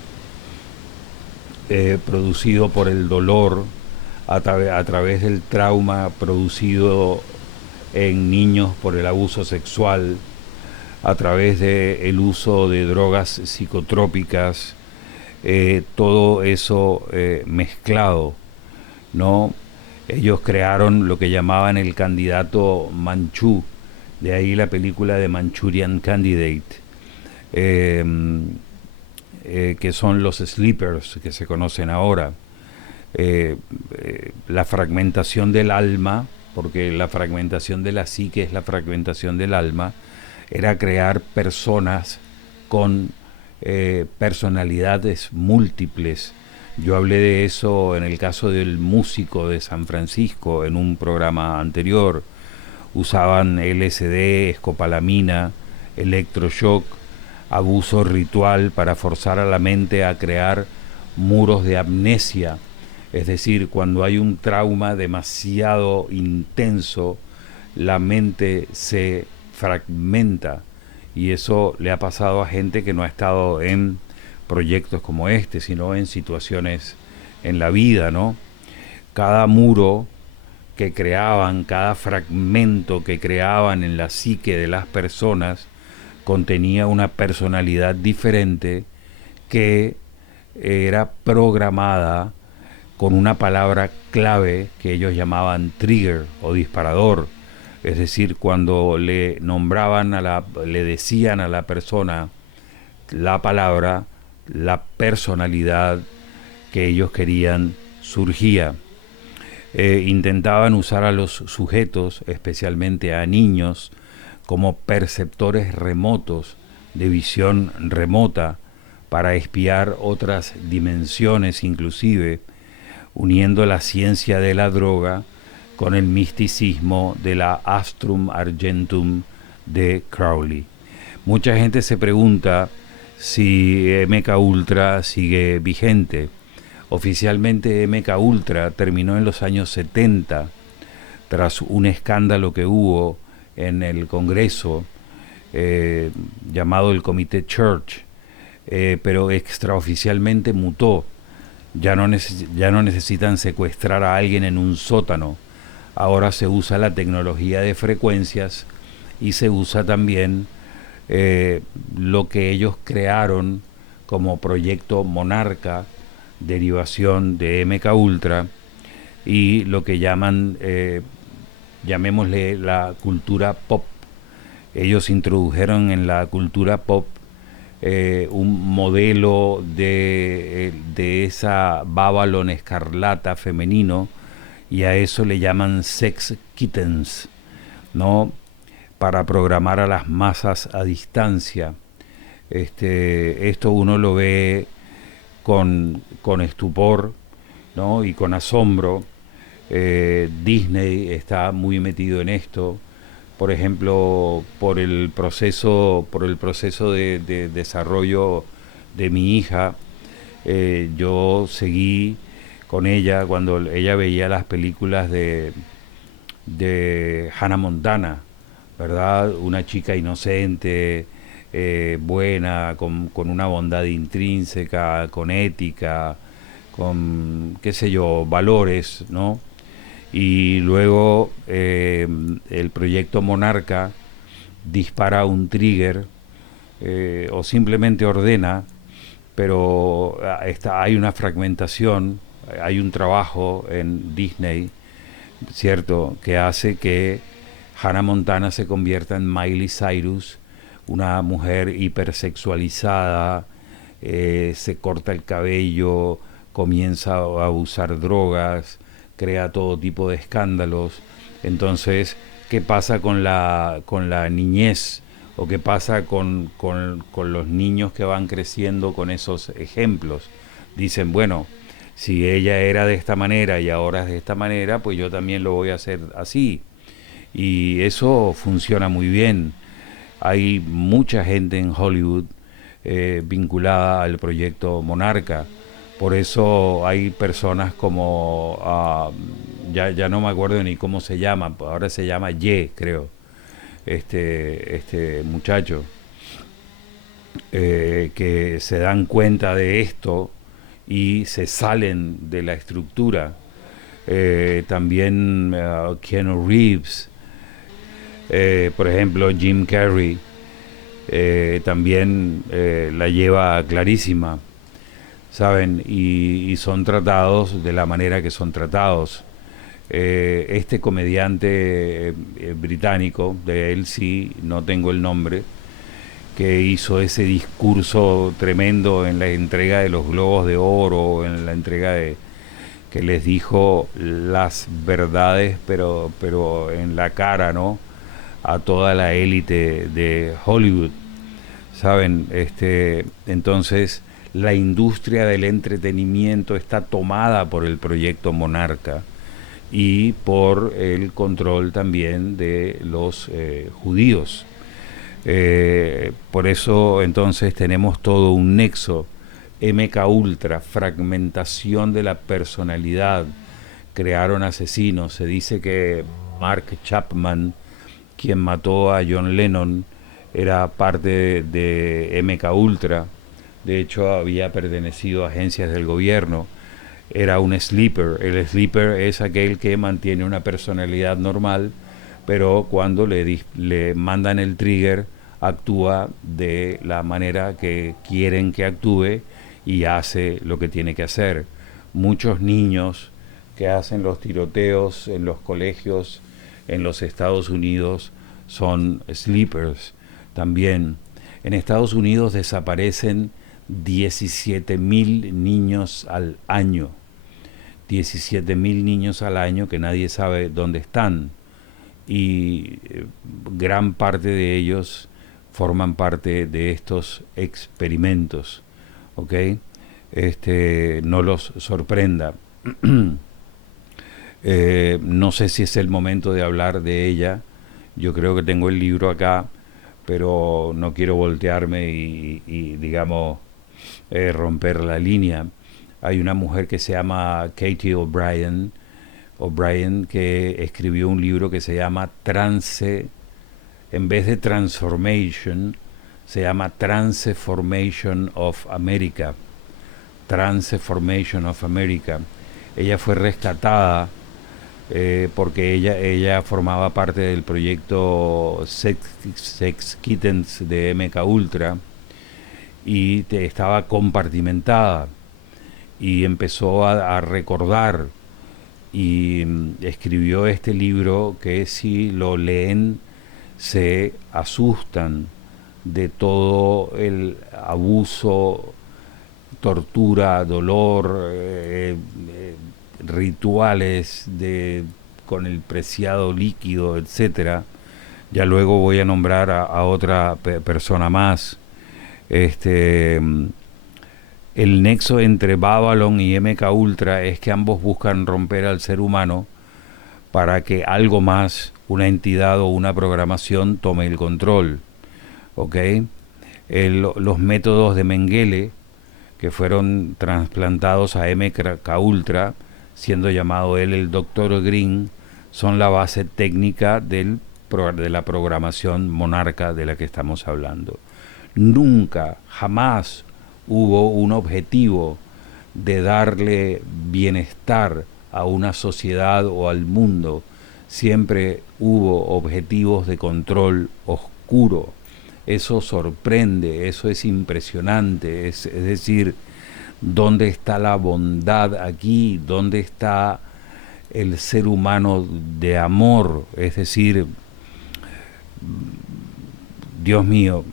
producido por el dolor, a través del trauma producido en niños por el abuso sexual, a través del uso de drogas psicotrópicas, todo eso mezclado, ¿no? Ellos crearon lo que llamaban el candidato Manchú, de ahí la película de Manchurian Candidate, que son los sleepers que se conocen ahora. La fragmentación del alma, porque la fragmentación de la psique es la fragmentación del alma, era crear personas con personalidades múltiples. Yo hablé de eso en el caso del músico de San Francisco en un programa anterior. Usaban LSD, escopolamina, electroshock, abuso ritual para forzar a la mente a crear muros de amnesia. Es decir, cuando hay un trauma demasiado intenso, la mente se fragmenta, y eso le ha pasado a gente que no ha estado en proyectos como este, sino en situaciones en la vida, ¿no? Cada muro que creaban, cada fragmento que creaban en la psique de las personas contenía una personalidad diferente que era programada con una palabra clave que ellos llamaban trigger o disparador. Es decir, cuando le nombraban le decían a la persona la palabra, la personalidad que ellos querían surgía. Intentaban usar a los sujetos, especialmente a niños, como perceptores remotos, de visión remota, para espiar otras dimensiones inclusive, uniendo la ciencia de la droga con el misticismo de la Astrum Argentum de Crowley. Mucha gente se pregunta si MK Ultra sigue vigente. Oficialmente MK Ultra terminó en los años 70 tras un escándalo que hubo en el Congreso llamado el Comité Church, pero extraoficialmente mutó. Ya no necesitan secuestrar a alguien en un sótano. Ahora se usa la tecnología de frecuencias y se usa también lo que ellos crearon como proyecto Monarca, derivación de MK Ultra, y lo que llaman, llamémosle la cultura pop. Ellos introdujeron en la cultura pop un modelo de esa Babylon escarlata femenino, y a eso le llaman sex kittens, ¿no? Para programar a las masas a distancia. Esto uno lo ve con estupor, ¿no? Y con asombro. Disney está muy metido en esto. Por ejemplo, por el proceso de desarrollo de mi hija, yo seguí con ella cuando ella veía las películas de Hannah Montana, ¿verdad? Una chica inocente, buena, con una bondad intrínseca, con ética, con, qué sé yo, valores, ¿no? Y luego el proyecto Monarca dispara un trigger, o simplemente ordena, pero hay una fragmentación, hay un trabajo en Disney, ¿cierto?, que hace que Hannah Montana se convierta en Miley Cyrus, una mujer hipersexualizada, se corta el cabello, comienza a usar drogas, crea todo tipo de escándalos. Entonces, ¿qué pasa con la niñez? ¿O qué pasa con los niños que van creciendo con esos ejemplos? Dicen, bueno, si ella era de esta manera y ahora es de esta manera, pues yo también lo voy a hacer así. Y eso funciona muy bien. Hay mucha gente en Hollywood vinculada al proyecto Monarca. Por eso hay personas como, ya no me acuerdo ni cómo se llama, ahora se llama Ye, creo, este muchacho, que se dan cuenta de esto y se salen de la estructura. También Keanu Reeves, por ejemplo Jim Carrey, también la lleva clarísima, ¿saben? Y son tratados de la manera que son tratados. Este comediante británico, de él sí, no tengo el nombre, que hizo ese discurso tremendo en la entrega de los Globos de Oro, en la entrega de que les dijo las verdades, pero en la cara, ¿no?, a toda la élite de Hollywood, ¿saben? Entonces, la industria del entretenimiento está tomada por el proyecto Monarca y por el control también de los judíos. Por eso entonces tenemos todo un nexo. MK Ultra, fragmentación de la personalidad, crearon asesinos. Se dice que Mark Chapman, quien mató a John Lennon, era parte de MK Ultra. De hecho, había pertenecido a agencias del gobierno. Era un sleeper. El sleeper es aquel que mantiene una personalidad normal, pero cuando le mandan el trigger, actúa de la manera que quieren que actúe y hace lo que tiene que hacer. Muchos niños que hacen los tiroteos en los colegios en los Estados Unidos son sleepers también. En Estados Unidos desaparecen 17.000 niños al año. 17.000 niños al año que nadie sabe dónde están. Y gran parte de ellos forman parte de estos experimentos, ¿ok? No los sorprenda. No sé si es el momento de hablar de ella. Yo creo que tengo el libro acá, pero no quiero voltearme y digamos, romper la línea. Hay una mujer que se llama Katie O'Brien, que escribió un libro que se llama Trance, en vez de Transformation, se llama Transformation of America. Transformation of America. Ella fue rescatada porque ella formaba parte del proyecto Sex Kittens de MK Ultra y estaba compartimentada y empezó a recordar y escribió este libro que si lo leen se asustan de todo el abuso, tortura, dolor, rituales con el preciado líquido, etcétera. Ya luego voy a nombrar a otra persona más. El nexo entre Babylon y MK Ultra es que ambos buscan romper al ser humano para que algo más, una entidad o una programación, tome el control. ¿Ok? Los métodos de Mengele, que fueron trasplantados a MK Ultra, siendo llamado él el Dr. Green, son la base técnica de la programación monarca de la que estamos hablando. Nunca, jamás hubo un objetivo de darle bienestar a una sociedad o al mundo. Siempre hubo objetivos de control oscuro. Eso sorprende, eso es impresionante. Es decir, ¿dónde está la bondad aquí? ¿Dónde está el ser humano de amor? Es decir, Dios mío,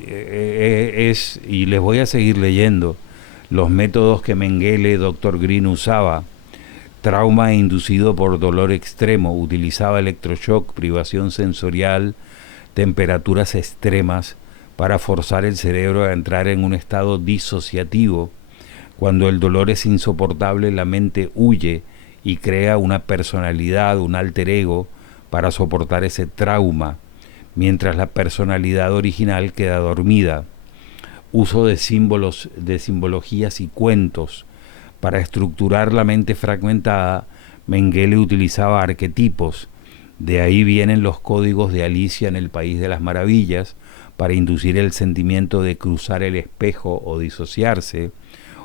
y les voy a seguir leyendo los métodos que Mengele, Dr. Green, usaba. Trauma inducido por dolor extremo, utilizaba electroshock, privación sensorial, temperaturas extremas para forzar el cerebro a entrar en un estado disociativo. Cuando el dolor es insoportable, la mente huye y crea una personalidad, un alter ego, para soportar ese trauma, mientras la personalidad original queda dormida. Uso de símbolos, de simbologías y cuentos. Para estructurar la mente fragmentada, Mengele utilizaba arquetipos. De ahí vienen los códigos de Alicia en el País de las Maravillas, para inducir el sentimiento de cruzar el espejo o disociarse,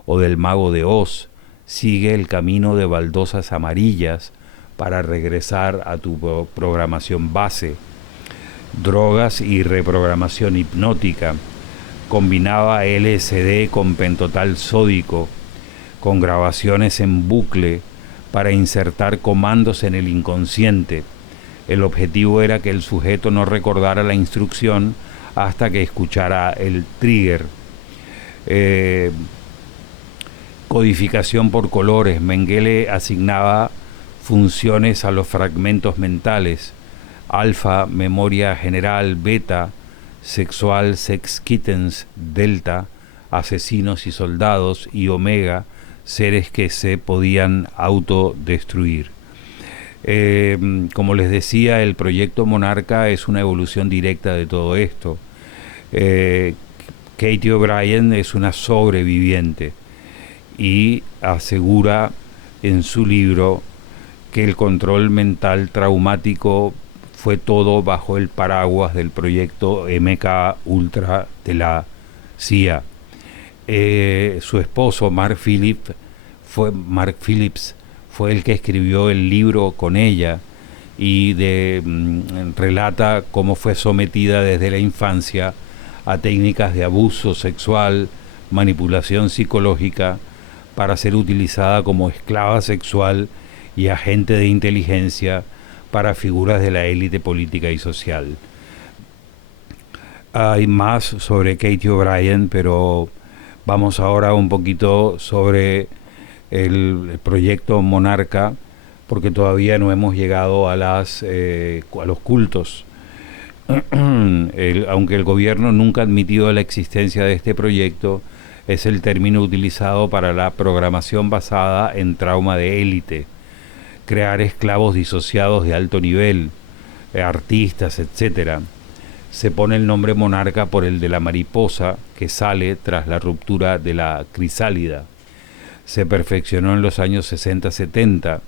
o del Mago de Oz, sigue el camino de baldosas amarillas para regresar a tu programación base. Drogas y reprogramación hipnótica. Combinaba LSD con pentotal sódico, con grabaciones en bucle para insertar comandos en el inconsciente. El objetivo era que el sujeto no recordara la instrucción hasta que escuchara el trigger. Codificación por colores. Mengele asignaba funciones a los fragmentos mentales: alfa, memoria general; beta, sexual, sex kittens; delta, asesinos y soldados; y omega, seres que se podían autodestruir. Como les decía, el proyecto Monarca es una evolución directa de todo esto. Katie O'Brien es una sobreviviente y asegura en su libro que el control mental traumático fue todo bajo el paraguas del proyecto MK Ultra de la CIA. Su esposo Mark Phillips fue el que escribió el libro con ella y relata cómo fue sometida desde la infancia a técnicas de abuso sexual, manipulación psicológica, para ser utilizada como esclava sexual y agente de inteligencia para figuras de la élite política y social. Hay más sobre Katie O'Brien, pero Vamos ahora un poquito sobre el proyecto Monarca, porque todavía no hemos llegado a los cultos. Aunque el gobierno nunca ha admitido la existencia de este proyecto, es el término utilizado para la programación basada en trauma de élite, crear esclavos disociados de alto nivel, artistas, etcétera. Se pone el nombre monarca por el de la mariposa que sale tras la ruptura de la crisálida. Se perfeccionó en los años 60-70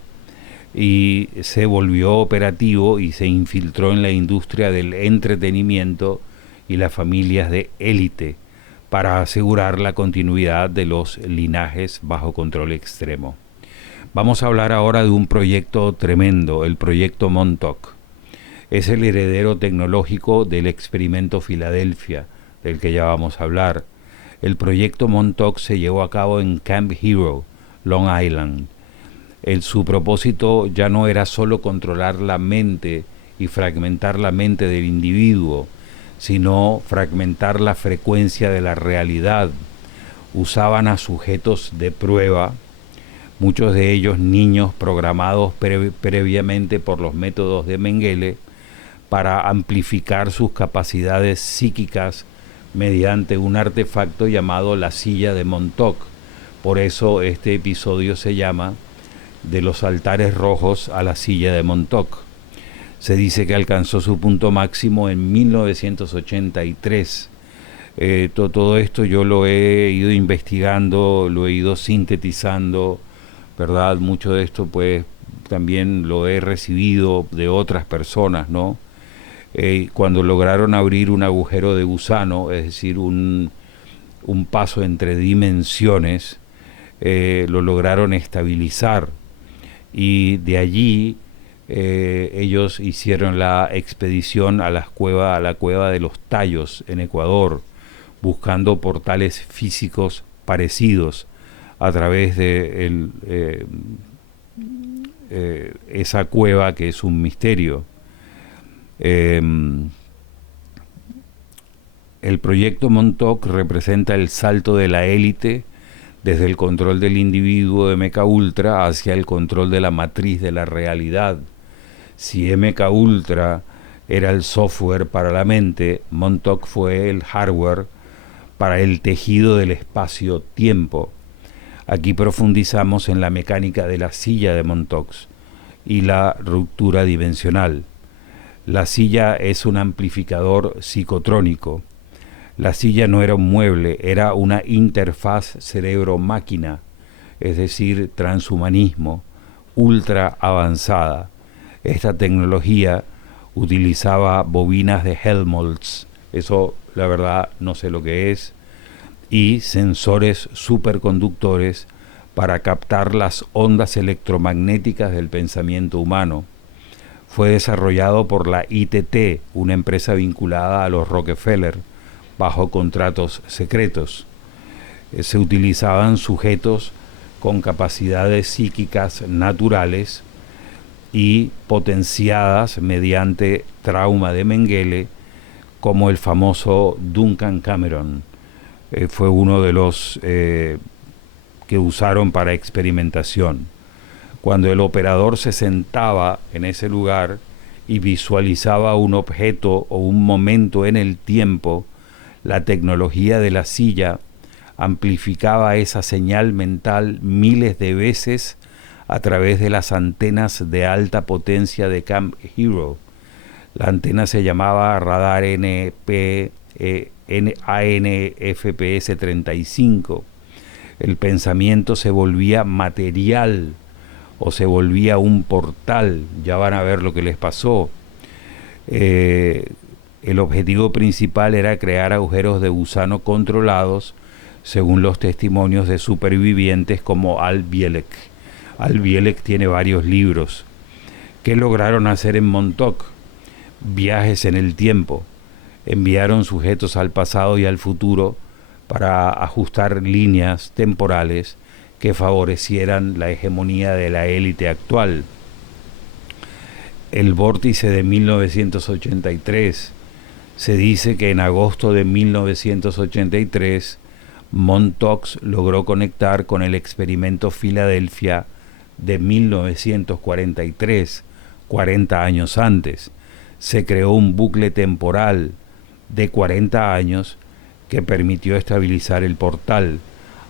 y se volvió operativo y se infiltró en la industria del entretenimiento y las familias de élite para asegurar la continuidad de los linajes bajo control extremo. Vamos a hablar ahora de un proyecto tremendo, el proyecto Montauk. Es el heredero tecnológico del experimento Filadelfia, del que ya vamos a hablar. El proyecto Montauk se llevó a cabo en Camp Hero, Long Island. Su propósito ya no era solo controlar la mente y fragmentar la mente del individuo, sino fragmentar la frecuencia de la realidad. Usaban a sujetos de prueba, muchos de ellos niños programados previamente por los métodos de Mengele, para amplificar sus capacidades psíquicas mediante un artefacto llamado la silla de Montauk. Por eso este episodio se llama De los altares rojos a la silla de Montauk. Se dice que alcanzó su punto máximo en 1983. Todo esto yo lo he ido investigando, lo he ido sintetizando, ¿verdad? Mucho de esto pues también lo he recibido de otras personas, ¿no? Cuando lograron abrir un agujero de gusano, es decir, un paso entre dimensiones, lo lograron estabilizar, y de allí ellos hicieron la expedición a la cueva de los Tallos en Ecuador, buscando portales físicos parecidos a través de esa cueva que es un misterio. El proyecto Montauk representa el salto de la élite desde el control del individuo de MK Ultra hacia el control de la matriz de la realidad. Si MK Ultra era el software para la mente, Montauk fue el hardware para el tejido del espacio-tiempo. Aquí profundizamos en la mecánica de la silla de Montauk y la ruptura dimensional. La silla es un amplificador psicotrónico. La silla no era un mueble, era una interfaz cerebro-máquina, es decir, transhumanismo, ultra avanzada. Esta tecnología utilizaba bobinas de Helmholtz, eso la verdad no sé lo que es, y sensores superconductores para captar las ondas electromagnéticas del pensamiento humano. Fue desarrollado por la ITT, una empresa vinculada a los Rockefeller, bajo contratos secretos. Se utilizaban sujetos con capacidades psíquicas naturales y potenciadas mediante trauma de Mengele, como el famoso Duncan Cameron. Fue uno de los que usaron para experimentación. Cuando el operador se sentaba en ese lugar y visualizaba un objeto o un momento en el tiempo, la tecnología de la silla amplificaba esa señal mental miles de veces a través de las antenas de alta potencia de Camp Hero. La antena se llamaba radar ANFPS 35. El pensamiento se volvía material o se volvía un portal. Ya van a ver lo que les pasó. El objetivo principal era crear agujeros de gusano controlados, según los testimonios de supervivientes como Al Bielek. Al Bielek tiene varios libros. ¿Qué lograron hacer en Montauk? Viajes en el tiempo. Enviaron sujetos al pasado y al futuro para ajustar líneas temporales que favorecieran la hegemonía de la élite actual. El vórtice de 1983. Se dice que en agosto de 1983 Montauk logró conectar con el experimento Filadelfia de 1943, 40 años antes. Se creó un bucle temporal de 40 años que permitió estabilizar el portal.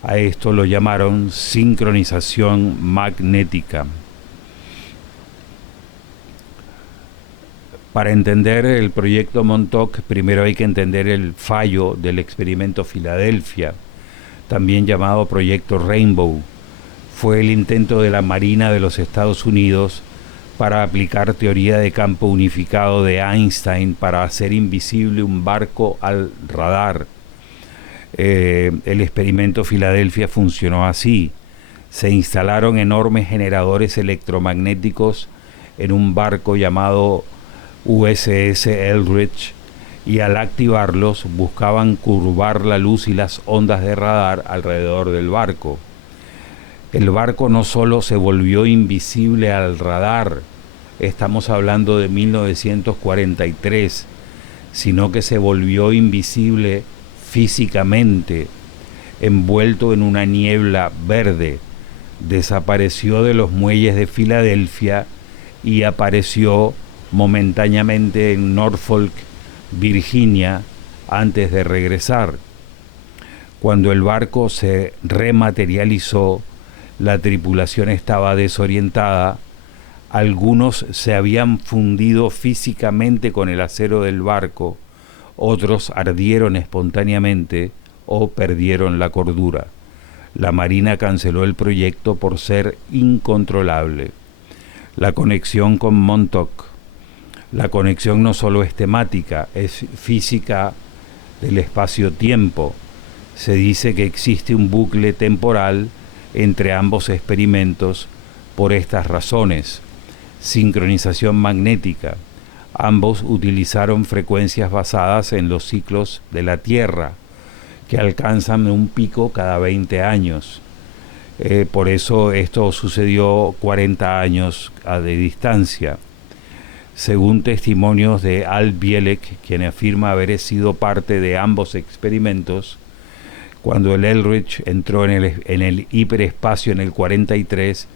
A esto lo llamaron sincronización magnética. Para entender el proyecto Montauk, primero hay que entender el fallo del experimento Filadelfia, también llamado Proyecto Rainbow. Fue el intento de la Marina de los Estados Unidos para aplicar teoría de campo unificado de Einstein para hacer invisible un barco al radar. El experimento Filadelfia funcionó así. Se instalaron enormes generadores electromagnéticos en un barco llamado USS Eldridge, y al activarlos buscaban curvar la luz y las ondas de radar alrededor del barco. El barco no solo se volvió invisible al radar, estamos hablando de 1943, sino que se volvió invisible físicamente, envuelto en una niebla verde. Desapareció de los muelles de Filadelfia y apareció momentáneamente en Norfolk, Virginia, antes de regresar. Cuando el barco se rematerializó, la tripulación estaba desorientada. Algunos se habían fundido físicamente con el acero del barco, otros ardieron espontáneamente o perdieron la cordura. La Marina canceló el proyecto por ser incontrolable. La conexión con Montauk. La conexión no solo es temática, es física del espacio-tiempo. Se dice que existe un bucle temporal entre ambos experimentos por estas razones. Sincronización magnética. Ambos utilizaron frecuencias basadas en los ciclos de la Tierra, que alcanzan un pico cada 20 años. Por eso esto sucedió 40 años de distancia. Según testimonios de Al Bielek, quien afirma haber sido parte de ambos experimentos, cuando el Eldridge entró en el hiperespacio en el 43,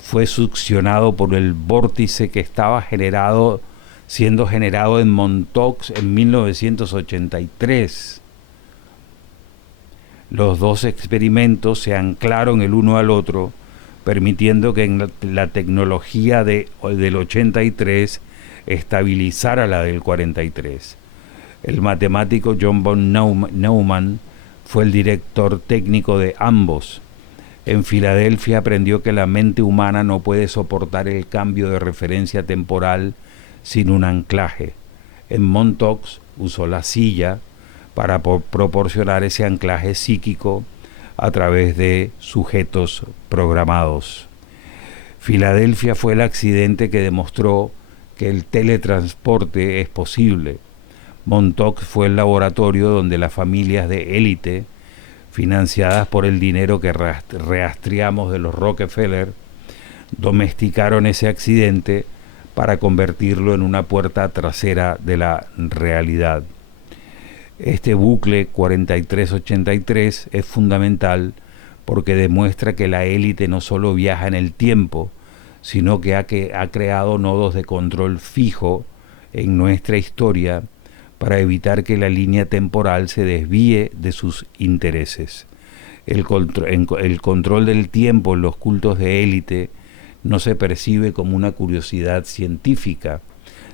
fue succionado por el vórtice que estaba siendo generado en Montauk en 1983. Los dos experimentos se anclaron el uno al otro, permitiendo que en la tecnología del 83 estabilizara la del 43. El matemático John von Neumann fue el director técnico de ambos. En Filadelfia aprendió que la mente humana no puede soportar el cambio de referencia temporal sin un anclaje. En Montauk usó la silla para proporcionar ese anclaje psíquico a través de sujetos programados. Filadelfia fue el accidente que demostró que el teletransporte es posible. Montauk fue el laboratorio donde las familias de élite, financiadas por el dinero que rastreamos de los Rockefeller, domesticaron ese accidente para convertirlo en una puerta trasera de la realidad. Este bucle 43-83 es fundamental porque demuestra que la élite no solo viaja en el tiempo, sino que ha creado nodos de control fijo en nuestra historia para evitar que la línea temporal se desvíe de sus intereses. El control del tiempo en los cultos de élite no se percibe como una curiosidad científica,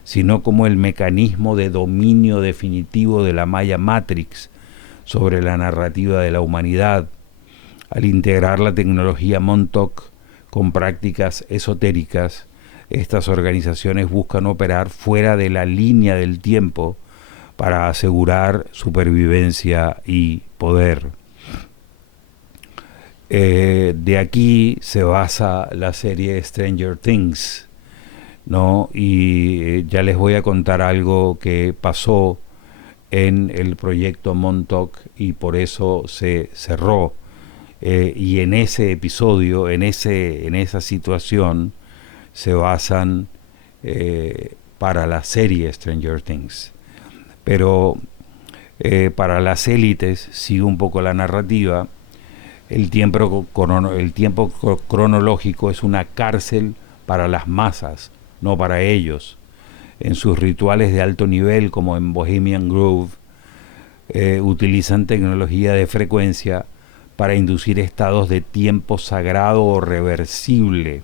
sino como el mecanismo de dominio definitivo de la Maya Matrix sobre la narrativa de la humanidad. Al integrar la tecnología Montauk con prácticas esotéricas, estas organizaciones buscan operar fuera de la línea del tiempo para asegurar supervivencia y poder. De aquí se basa la serie Stranger Things, ¿no? Y ya les voy a contar algo que pasó en el proyecto Montauk y por eso se cerró. Y en ese episodio, en esa situación, se basan para la serie Stranger Things. Pero Para las élites, sigue un poco la narrativa, el tiempo cronológico es una cárcel para las masas, no para ellos. En sus rituales de alto nivel, como en Bohemian Grove, utilizan tecnología de frecuencia para inducir estados de tiempo sagrado o reversible.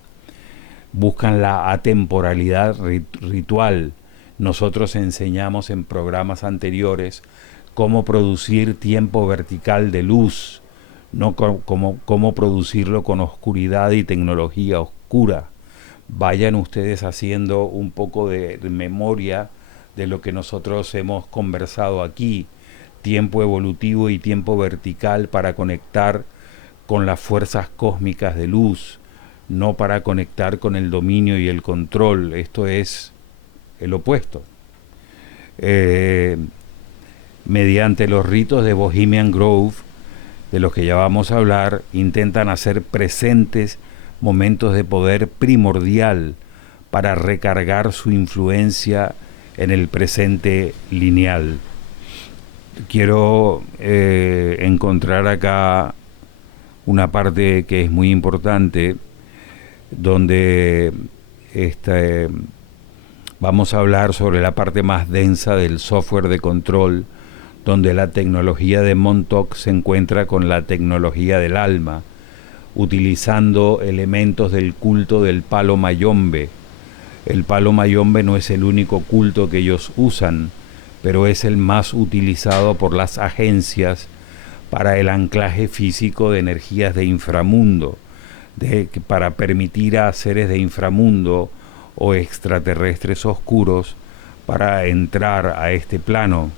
Buscan la atemporalidad ritual. Nosotros enseñamos en programas anteriores cómo producir tiempo vertical de luz, no cómo producirlo con oscuridad y tecnología oscura. Vayan ustedes haciendo un poco de memoria de lo que nosotros hemos conversado aquí. Tiempo evolutivo y tiempo vertical para conectar con las fuerzas cósmicas de luz, no para conectar con el dominio y el control. Esto es el opuesto. Mediante los ritos de Bohemian Grove, de los que ya vamos a hablar, intentan hacer presentes momentos de poder primordial para recargar su influencia en el presente lineal. Quiero encontrar acá una parte que es muy importante, donde vamos a hablar sobre la parte más densa del software de control, donde la tecnología de Montauk se encuentra con la tecnología del alma, utilizando elementos del culto del palo mayombe. El palo mayombe no es el único culto que ellos usan, pero es el más utilizado por las agencias para el anclaje físico de energías de inframundo, para permitir a seres de inframundo o extraterrestres oscuros para entrar a este plano.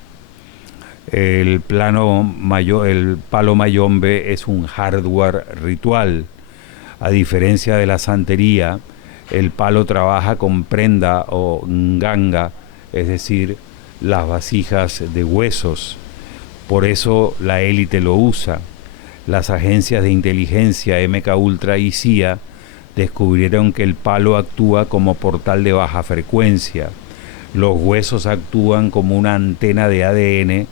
El palo mayombe es un hardware ritual. A diferencia de la santería, el palo trabaja con prenda o nganga, es decir, las vasijas de huesos. Por eso la élite lo usa. Las agencias de inteligencia MK Ultra y CIA descubrieron que el palo actúa como portal de baja frecuencia. Los huesos actúan como una antena de ADN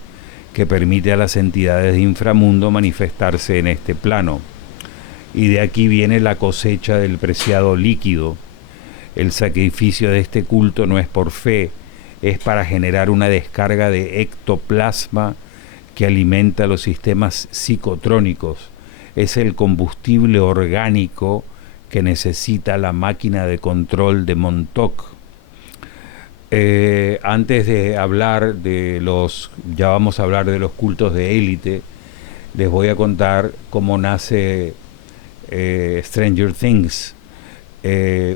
que permite a las entidades de inframundo manifestarse en este plano. Y de aquí viene la cosecha del preciado líquido. El sacrificio de este culto no es por fe, es para generar una descarga de ectoplasma que alimenta los sistemas psicotrónicos. Es el combustible orgánico que necesita la máquina de control de Montauk. Antes de hablar de ya vamos a hablar de los cultos de élite, les voy a contar cómo nace Stranger Things.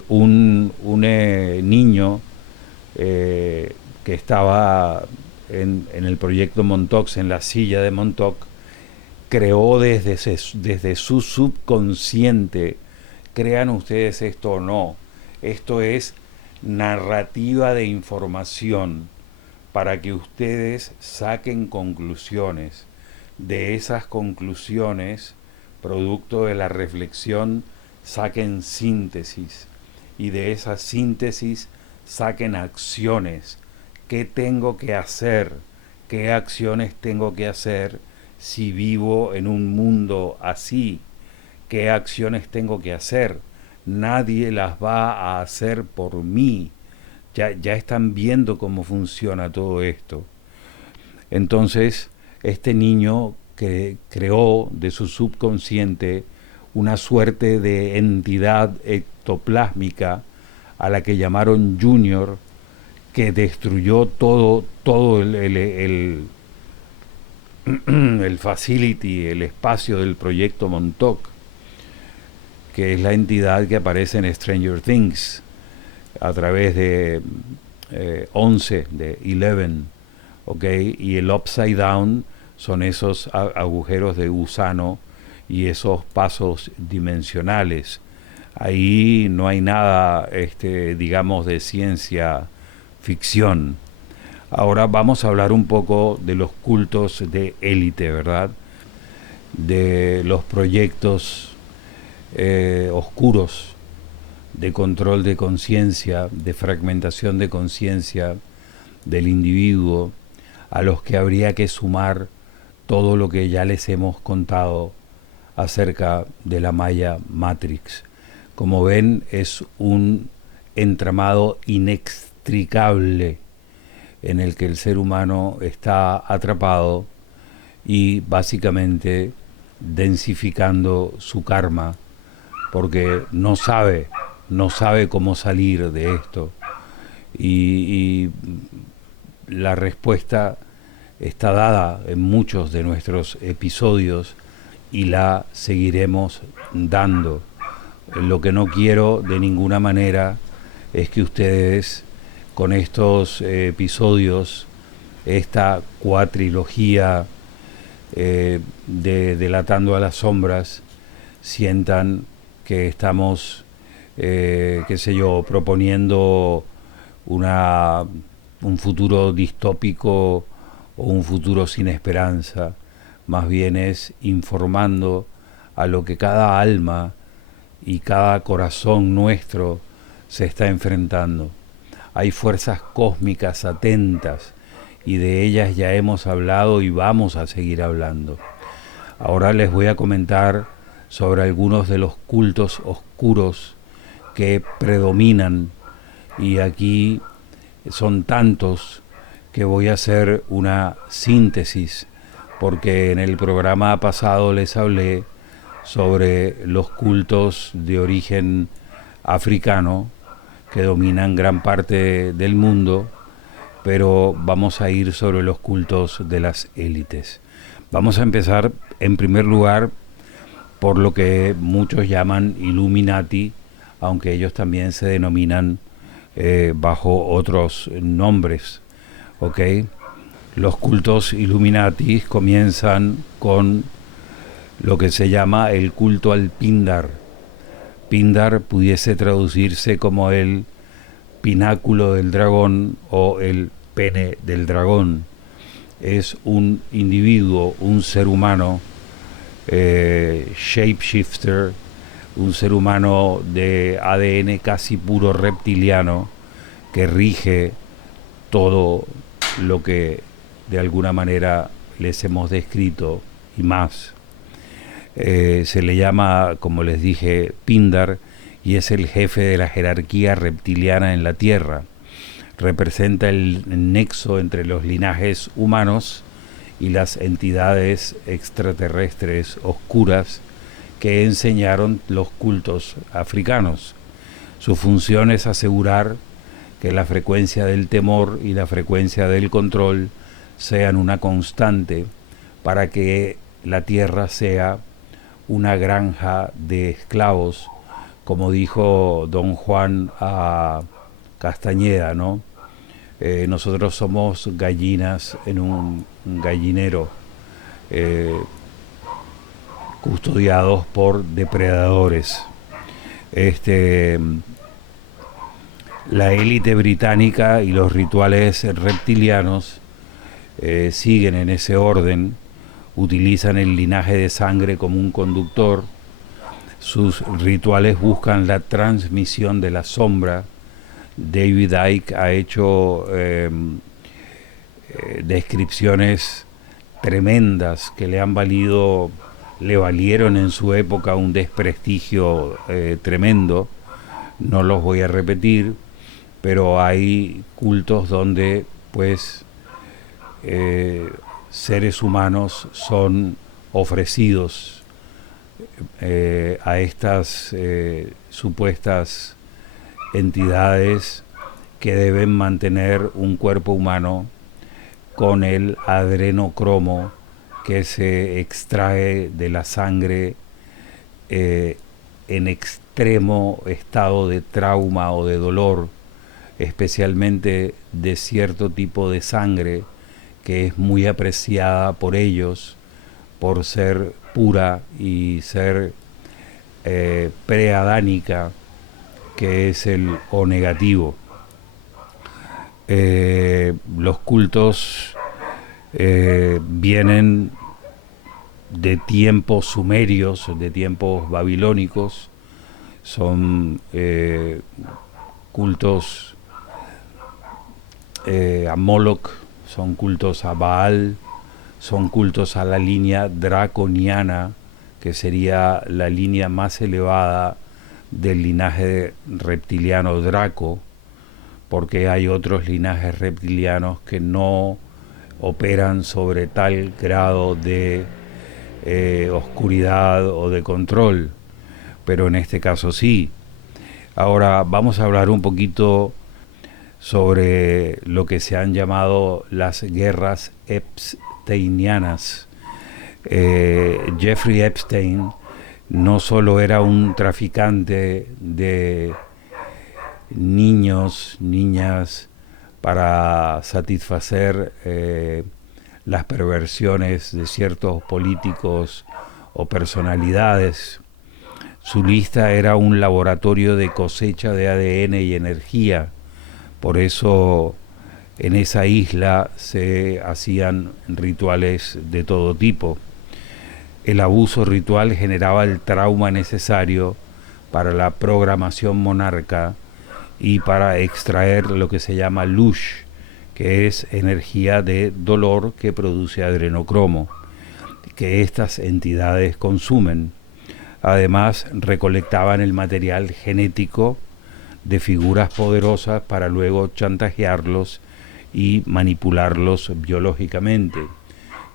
Un niño que estaba en el proyecto Montauk, en la silla de Montauk, creó desde su subconsciente, crean ustedes esto o no, esto es narrativa de información para que ustedes saquen conclusiones. De esas conclusiones, producto de la reflexión, saquen síntesis, y de esa síntesis saquen acciones. ¿Qué tengo que hacer? ¿Qué acciones tengo que hacer si vivo en un mundo así? ¿Qué acciones tengo que hacer? Nadie las va a hacer por mí. Ya están viendo cómo funciona todo esto. Entonces, este niño que creó de su subconsciente una suerte de entidad ectoplásmica a la que llamaron Junior, que destruyó todo el facility, el espacio del proyecto Montauk, que es la entidad que aparece en Stranger Things a través de 11, de 11, ¿okay? Y el Upside Down son esos agujeros de gusano y esos pasos dimensionales. Ahí no hay nada, digamos, de ciencia ficción. Ahora vamos a hablar un poco de los cultos de élite, ¿verdad? De los proyectos oscuros de control de conciencia, de fragmentación de conciencia del individuo, a los que habría que sumar todo lo que ya les hemos contado acerca de la Maya Matrix. Como ven, es un entramado inextricable en el que el ser humano está atrapado y básicamente densificando su karma, porque no sabe cómo salir de esto. Y la respuesta está dada en muchos de nuestros episodios y la seguiremos dando. Lo que no quiero de ninguna manera es que ustedes con estos episodios, esta cuatrilogía de Delatando a las Sombras, sientan que estamos, qué sé yo, proponiendo un futuro distópico o un futuro sin esperanza. Más bien es informando a lo que cada alma y cada corazón nuestro se está enfrentando. Hay fuerzas cósmicas atentas y de ellas ya hemos hablado y vamos a seguir hablando. Ahora les voy a comentar sobre algunos de los cultos oscuros que predominan, y aquí son tantos que voy a hacer una síntesis, porque en el programa pasado les hablé sobre los cultos de origen africano que dominan gran parte del mundo, pero vamos a ir sobre los cultos de las élites. Vamos a empezar en primer lugar por lo que muchos llaman Illuminati, aunque ellos también se denominan bajo otros nombres, ¿ok? Los cultos Illuminati comienzan con lo que se llama el culto al Pindar. Pindar pudiese traducirse como el pináculo del dragón o el pene del dragón. Es un individuo, un ser humano, shapeshifter, un ser humano de ADN casi puro reptiliano, que rige todo lo que de alguna manera les hemos descrito y más. Se le llama, como les dije, Pindar, y es el jefe de la jerarquía reptiliana en la Tierra. Representa el nexo entre los linajes humanos y las entidades extraterrestres oscuras que enseñaron los cultos africanos. Su función es asegurar que la frecuencia del temor y la frecuencia del control sean una constante para que la Tierra sea una granja de esclavos, como dijo don Juan a Castañeda, ¿no? Nosotros somos gallinas en un gallinero, custodiados por depredadores. La élite británica y los rituales reptilianos siguen en ese orden. Utilizan el linaje de sangre como un conductor. Sus rituales buscan la transmisión de la sombra. David Icke ha hecho descripciones tremendas que le valieron en su época un desprestigio tremendo. No los voy a repetir, pero hay cultos donde pues seres humanos son ofrecidos a estas supuestas entidades que deben mantener un cuerpo humano con el adrenocromo que se extrae de la sangre en extremo estado de trauma o de dolor, especialmente de cierto tipo de sangre que es muy apreciada por ellos por ser pura y ser preadánica, que es el O negativo. Los cultos vienen de tiempos sumerios, de tiempos babilónicos. Son cultos a Moloch, son cultos a Baal, son cultos a la línea draconiana, que sería la línea más elevada del linaje reptiliano Draco, porque hay otros linajes reptilianos que no operan sobre tal grado de oscuridad o de control, pero en este caso sí. Ahora vamos a hablar un poquito sobre lo que se han llamado las guerras epsteinianas. Jeffrey Epstein no solo era un traficante de niños, niñas, para satisfacer las perversiones de ciertos políticos o personalidades. Su lista era un laboratorio de cosecha de ADN y energía. Por eso en esa isla se hacían rituales de todo tipo. El abuso ritual generaba el trauma necesario para la programación monarca y para extraer lo que se llama lush, que es energía de dolor que produce adrenocromo, que estas entidades consumen. Además, recolectaban el material genético de figuras poderosas para luego chantajearlos y manipularlos biológicamente.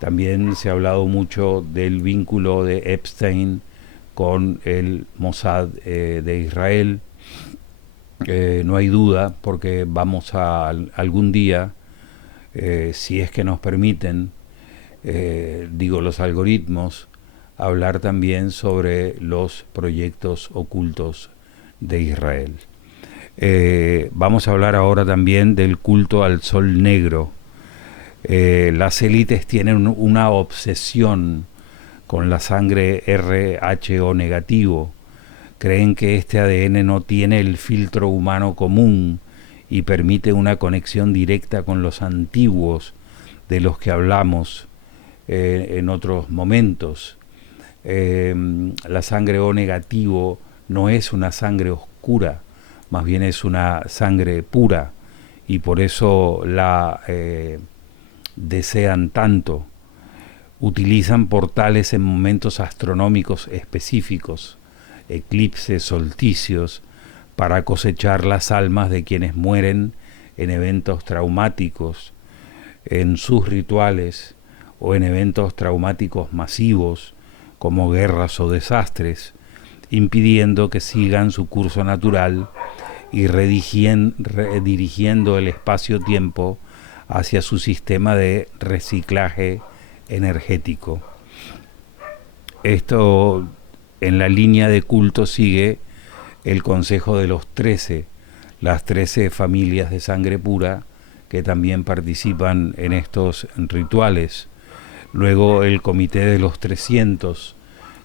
También se ha hablado mucho del vínculo de Epstein con el Mossad de Israel. No hay duda, porque vamos a algún día, si es que nos permiten, los algoritmos, hablar también sobre los proyectos ocultos de Israel. Vamos a hablar ahora también del culto al sol negro. Las élites tienen una obsesión con la sangre Rho negativo. Creen que este ADN no tiene el filtro humano común y permite una conexión directa con los antiguos de los que hablamos en otros momentos. La sangre O negativo no es una sangre oscura, más bien es una sangre pura, y por eso la desean tanto. Utilizan portales en momentos astronómicos específicos, eclipses, solsticios, para cosechar las almas de quienes mueren en eventos traumáticos, en sus rituales o en eventos traumáticos masivos como guerras o desastres, impidiendo que sigan su curso natural y redirigiendo el espacio-tiempo hacia su sistema de reciclaje energético. Esto en la línea de culto sigue el consejo de los 13, las 13 familias de sangre pura que también participan en estos rituales. Luego el comité de los 300,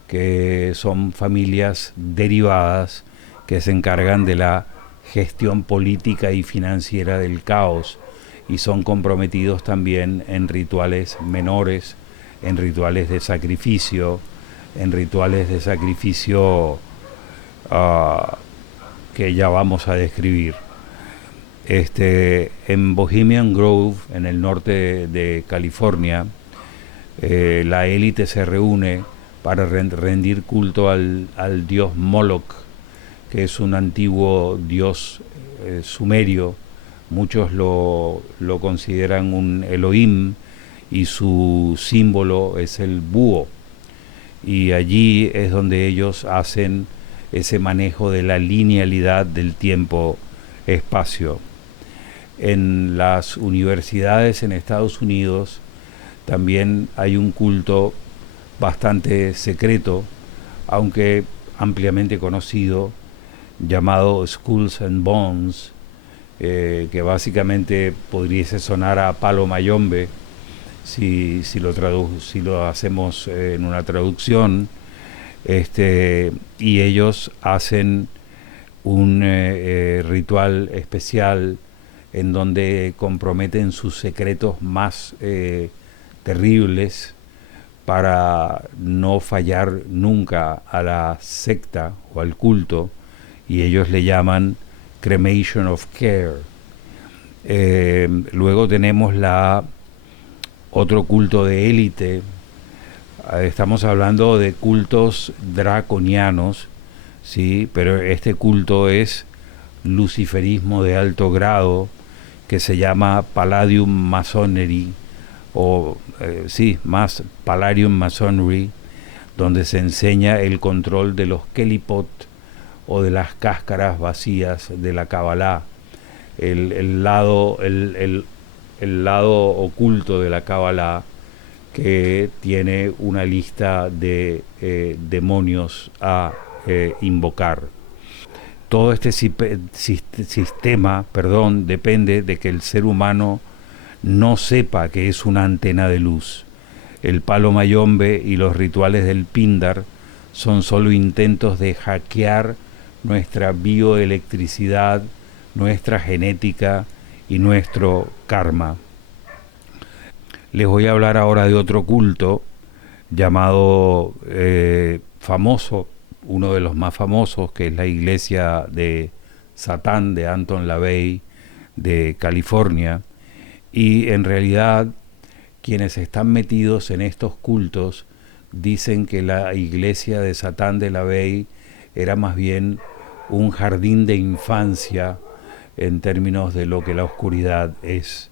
que son familias derivadas que se encargan de la gestión política y financiera del caos y son comprometidos también en rituales menores, en rituales de sacrificio, que ya vamos a describir. En Bohemian Grove, en el norte de California, la élite se reúne para rendir culto al dios Moloch, que es un antiguo dios sumerio. Muchos lo consideran un Elohim y su símbolo es el búho. Y allí es donde ellos hacen ese manejo de la linealidad del tiempo-espacio. En las universidades en Estados Unidos también hay un culto bastante secreto, aunque ampliamente conocido, llamado Skulls and Bones, que básicamente podría sonar a palo mayombe si lo hacemos en una traducción, y ellos hacen un ritual especial en donde comprometen sus secretos más terribles para no fallar nunca a la secta o al culto, y ellos le llaman Cremation of Care. Luego tenemos la otro culto de élite. Estamos hablando de cultos draconianos, ¿sí? Pero este culto es luciferismo de alto grado, que se llama Palladium Masonry, o sí, más Palladium Masonry, donde se enseña el control de los Kelipot o de las cáscaras vacías de la Kabbalah, el lado oculto de la Kabbalah, que tiene una lista de demonios a invocar. Todo este sistema, depende de que el ser humano no sepa que es una antena de luz. El palo mayombe y los rituales del Pindar son solo intentos de hackear nuestra bioelectricidad, nuestra genética y nuestro karma. Les voy a hablar ahora de otro culto llamado famoso, uno de los más famosos, que es la iglesia de Satán de Anton LaVey de California. Y en realidad quienes están metidos en estos cultos dicen que la iglesia de Satán de LaVey era más bien un jardín de infancia en términos de lo que la oscuridad es.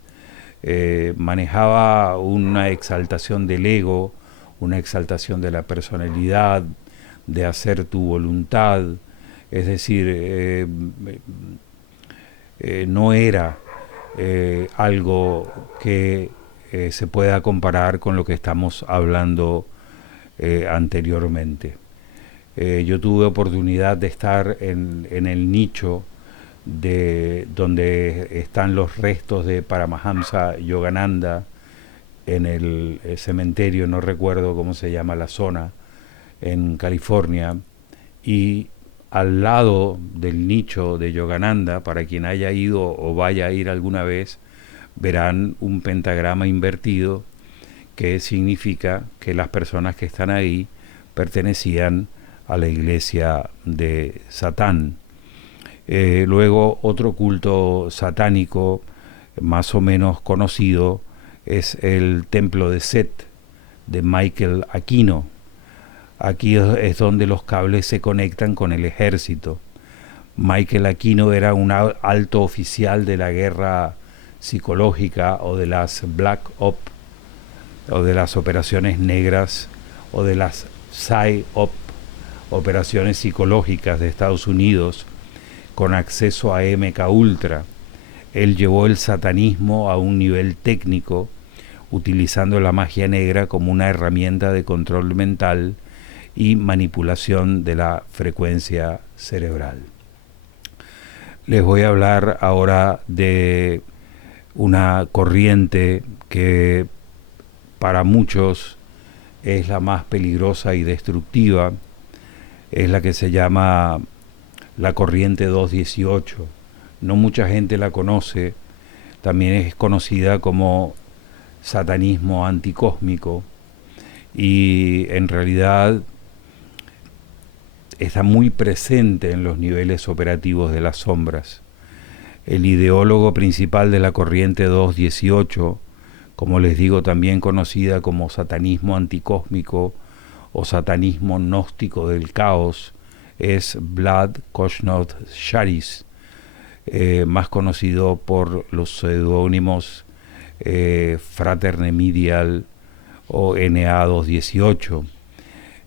Manejaba una exaltación del ego, una exaltación de la personalidad, de hacer tu voluntad, es decir, no era algo que se pueda comparar con lo que estamos hablando anteriormente. Yo tuve oportunidad de estar en el nicho de donde están los restos de Paramahamsa Yogananda, en el cementerio, no recuerdo cómo se llama la zona, en California, y al lado del nicho de Yogananda, para quien haya ido o vaya a ir alguna vez, verán un pentagrama invertido, que significa que las personas que están ahí pertenecían a la iglesia de Satán. Luego otro culto satánico más o menos conocido es el templo de Set de Michael Aquino. Aquí es donde los cables se conectan con el ejército. Michael Aquino era un alto oficial de la guerra psicológica o de las Black Ops o de las operaciones negras o de las Psy-Op, operaciones psicológicas de Estados Unidos, con acceso a MK Ultra. Él llevó el satanismo a un nivel técnico, utilizando la magia negra como una herramienta de control mental y manipulación de la frecuencia cerebral. Les voy a hablar ahora de una corriente que para muchos es la más peligrosa y destructiva, es la que se llama la corriente 218. No mucha gente la conoce, también es conocida como satanismo anticósmico, y en realidad está muy presente en los niveles operativos de las sombras. El ideólogo principal de la corriente 218, como les digo, también conocida como satanismo anticósmico o satanismo gnóstico del caos, es Vlad Kozhnov-Sharis, más conocido por los seudónimos Frater Nemedial o NA218.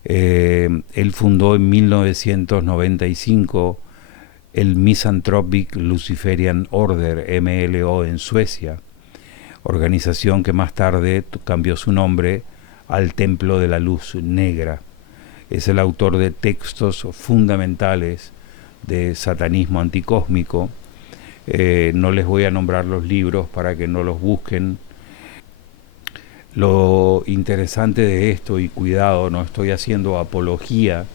Él fundó en 1995 el Misanthropic Luciferian Order, MLO, en Suecia, organización que más tarde cambió su nombre al Templo de la Luz Negra. Es el autor de textos fundamentales de satanismo anticósmico. No les voy a nombrar los libros para que no los busquen. Lo interesante de esto, y cuidado, no estoy haciendo apología,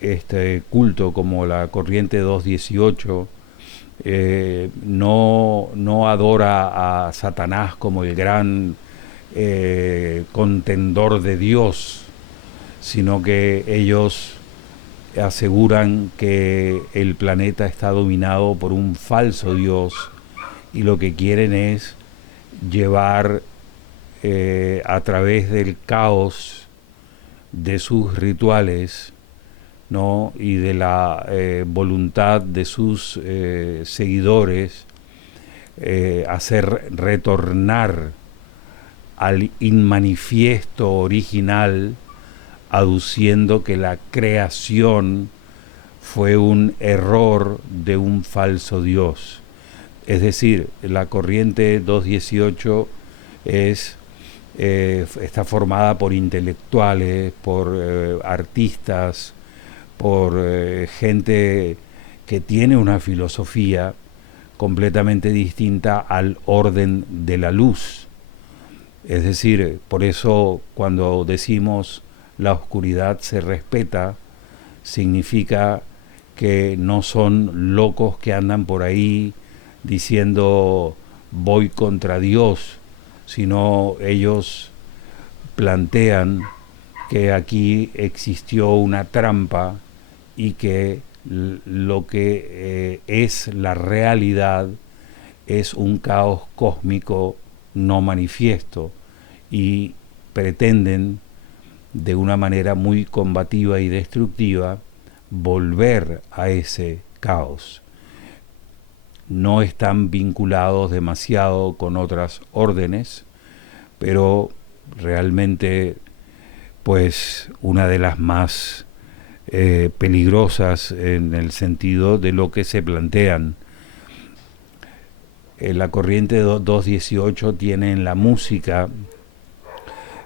este culto como la corriente 218 no adora a Satanás como el gran contendor de Dios, sino que ellos aseguran que el planeta está dominado por un falso Dios y lo que quieren es llevar a través del caos de sus rituales, ¿no? Y de la voluntad de sus seguidores, hacer retornar al inmanifiesto original, aduciendo que la creación fue un error de un falso Dios. Es decir, la corriente 218 está formada por intelectuales, por artistas, por gente que tiene una filosofía completamente distinta al orden de la luz. Es decir, por eso cuando decimos la oscuridad se respeta, significa que no son locos que andan por ahí diciendo voy contra Dios, sino ellos plantean que aquí existió una trampa y que lo que es la realidad es un caos cósmico no manifiesto, y pretenden de una manera muy combativa y destructiva volver a ese caos. No están vinculados demasiado con otras órdenes, pero realmente pues una de las más peligrosas en el sentido de lo que se plantean. La corriente 218 tiene en la música,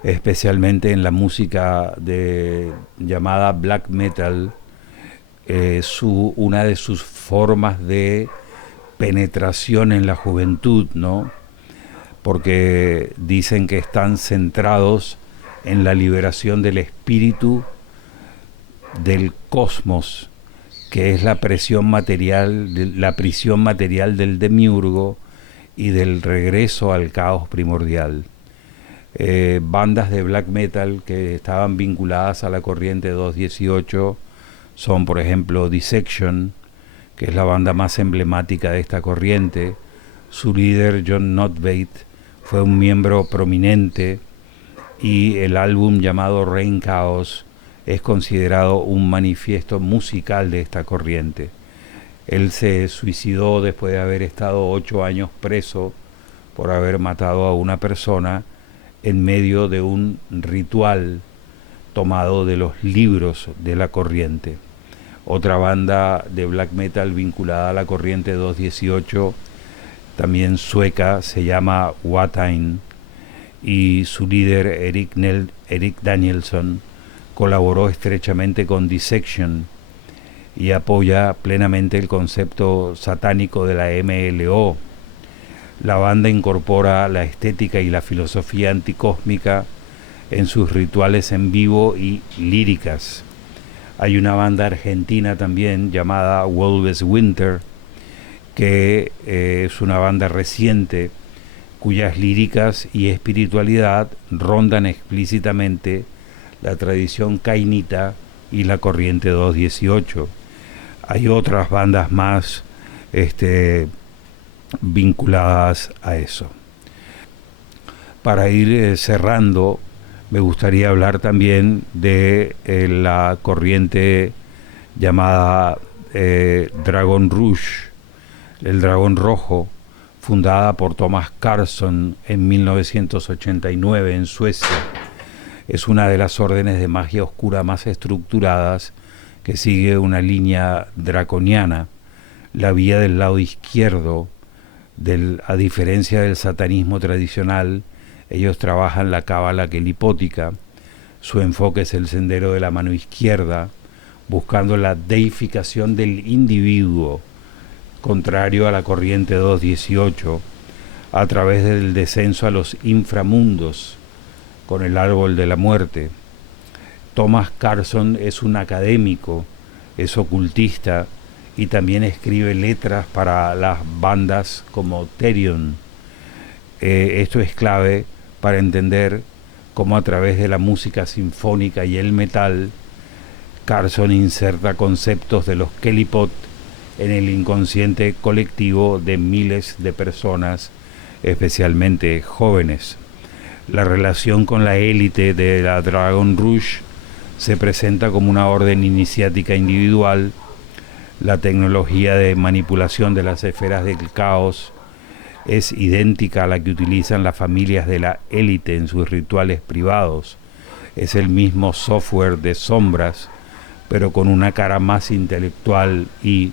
especialmente en la música llamada black metal, una de sus formas de penetración en la juventud, ¿no? Porque dicen que están centrados en la liberación del espíritu del cosmos, que es la prisión material del demiurgo y del regreso al caos primordial. Bandas de black metal que estaban vinculadas a la corriente 218 son, por ejemplo, Dissection, que es la banda más emblemática de esta corriente. Su líder, John Notveit, fue un miembro prominente, y el álbum llamado Rain Chaos es considerado un manifiesto musical de esta corriente. Él se suicidó después de haber estado 8 años preso por haber matado a una persona en medio de un ritual tomado de los libros de la corriente. Otra banda de black metal vinculada a la corriente 218, también sueca, se llama Watain, y su líder Eric Danielson colaboró estrechamente con Dissection y apoya plenamente el concepto satánico de la MLO. La banda incorpora la estética y la filosofía anticósmica en sus rituales en vivo y líricas. Hay una banda argentina también llamada Wolves Winter, que es una banda reciente cuyas líricas y espiritualidad rondan explícitamente la tradición cainita y la corriente 218. Hay otras bandas más vinculadas a eso. Para ir cerrando, me gustaría hablar también de la corriente llamada Dragon Rouge, el dragón rojo, fundada por Thomas Carlson en 1989 en Suecia. Es una de las órdenes de magia oscura más estructuradas, que sigue una línea draconiana, la vía del lado izquierdo. A diferencia del satanismo tradicional, ellos trabajan la cábala quelipótica. Su enfoque es el sendero de la mano izquierda, buscando la deificación del individuo, contrario a la corriente 218, a través del descenso a los inframundos con el árbol de la muerte. Thomas Carlson es un académico, es ocultista y también escribe letras para las bandas como Therion. Esto es clave para entender cómo a través de la música sinfónica y el metal, Carlson inserta conceptos de los Kelipot en el inconsciente colectivo de miles de personas, especialmente jóvenes. La relación con la élite de la Dragon Rouge se presenta como una orden iniciática individual. La tecnología de manipulación de las esferas del caos es idéntica a la que utilizan las familias de la élite en sus rituales privados. Es el mismo software de sombras, pero con una cara más intelectual y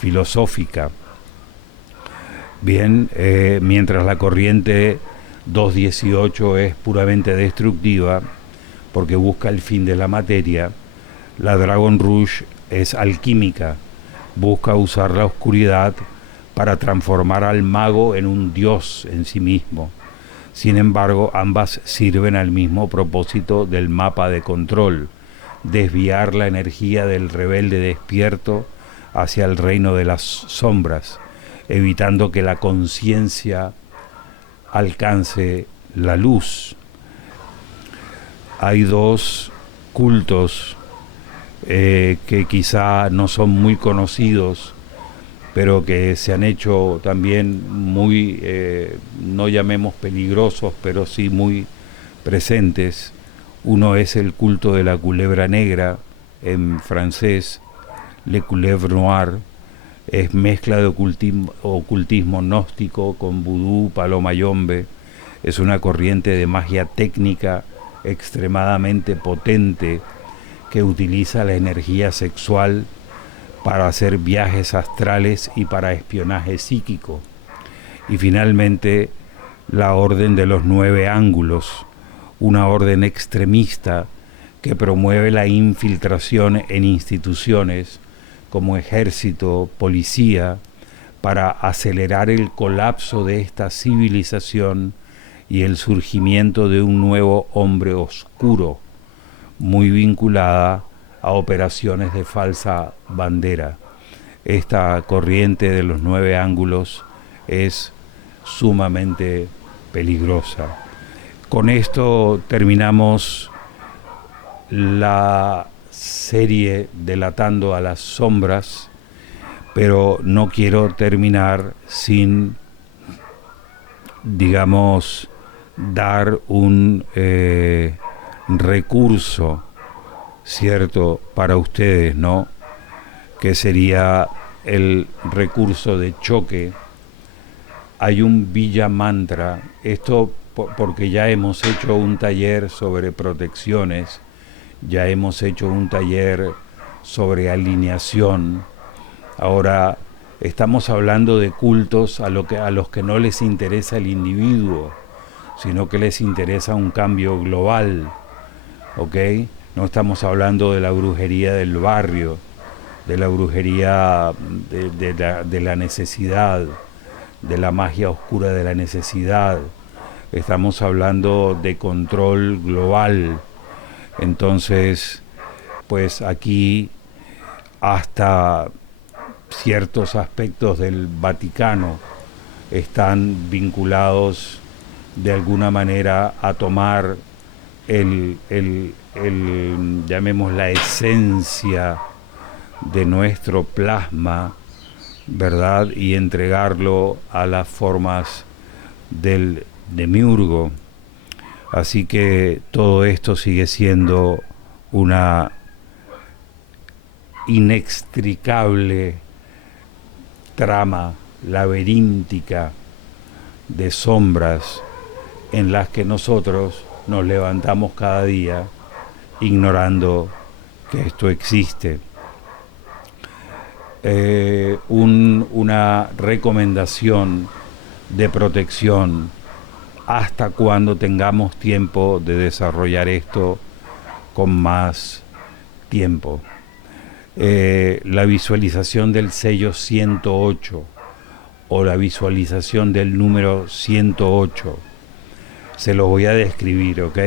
filosófica. Bien, mientras la corriente 218 es puramente destructiva, porque busca el fin de la materia, la Dragon Rouge es alquímica, busca usar la oscuridad para transformar al mago en un dios en sí mismo. Sin embargo, ambas sirven al mismo propósito del mapa de control: desviar la energía del rebelde despierto hacia el reino de las sombras, evitando que la conciencia alcance la luz. Hay dos cultos que quizá no son muy conocidos, pero que se han hecho también muy, no llamemos peligrosos, pero sí muy presentes. Uno es el culto de la culebra negra, en francés, Le Couleuvre Noire. Es mezcla de ocultismo gnóstico con vudú, palo mayombe. Es una corriente de magia técnica extremadamente potente que utiliza la energía sexual para hacer viajes astrales y para espionaje psíquico. Y finalmente, la Orden de los Nueve Ángulos, una orden extremista que promueve la infiltración en instituciones como ejército, policía, para acelerar el colapso de esta civilización y el surgimiento de un nuevo hombre oscuro, muy vinculada a operaciones de falsa bandera. Esta corriente de los nueve ángulos es sumamente peligrosa. Con esto terminamos la serie Delatando a las Sombras, pero no quiero terminar sin, digamos, dar un recurso, ¿cierto?, para ustedes, ¿no?, que sería el recurso de choque. Hay un Villa Mantra, esto porque ya hemos hecho un taller sobre protecciones, ya hemos hecho un taller sobre alineación. Ahora estamos hablando de cultos a los que no les interesa el individuo, sino que les interesa un cambio global, ¿ok? No estamos hablando de la brujería del barrio, de la brujería de la necesidad, de la magia oscura de la necesidad. Estamos hablando de control global. Entonces, pues aquí hasta ciertos aspectos del Vaticano están vinculados de alguna manera a tomar llamemos la esencia de nuestro plasma, ¿verdad?, y entregarlo a las formas del demiurgo. Así que todo esto sigue siendo una inextricable trama laberíntica de sombras en las que nosotros nos levantamos cada día ignorando que esto existe. Una recomendación de protección hasta cuando tengamos tiempo de desarrollar esto con más tiempo. La visualización del sello 108 o la visualización del número 108. Se los voy a describir, ¿ok?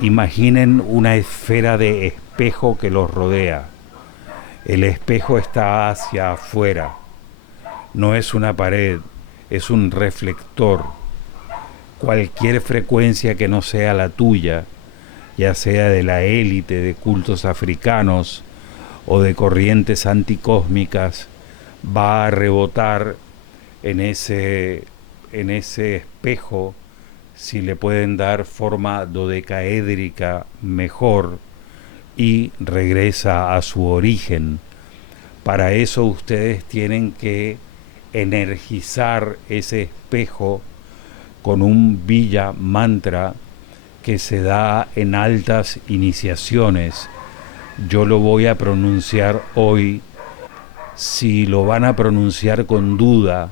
Imaginen una esfera de espejo que los rodea. El espejo está hacia afuera. No es una pared, es un reflector. Cualquier frecuencia que no sea la tuya, ya sea de la élite de cultos africanos o de corrientes anticósmicas, va a rebotar en ese espejo si le pueden dar forma dodecaédrica mejor y regresa a su origen. Para eso ustedes tienen que energizar ese espejo con un Villa Mantra que se da en altas iniciaciones. Yo lo voy a pronunciar hoy. Si lo van a pronunciar con duda,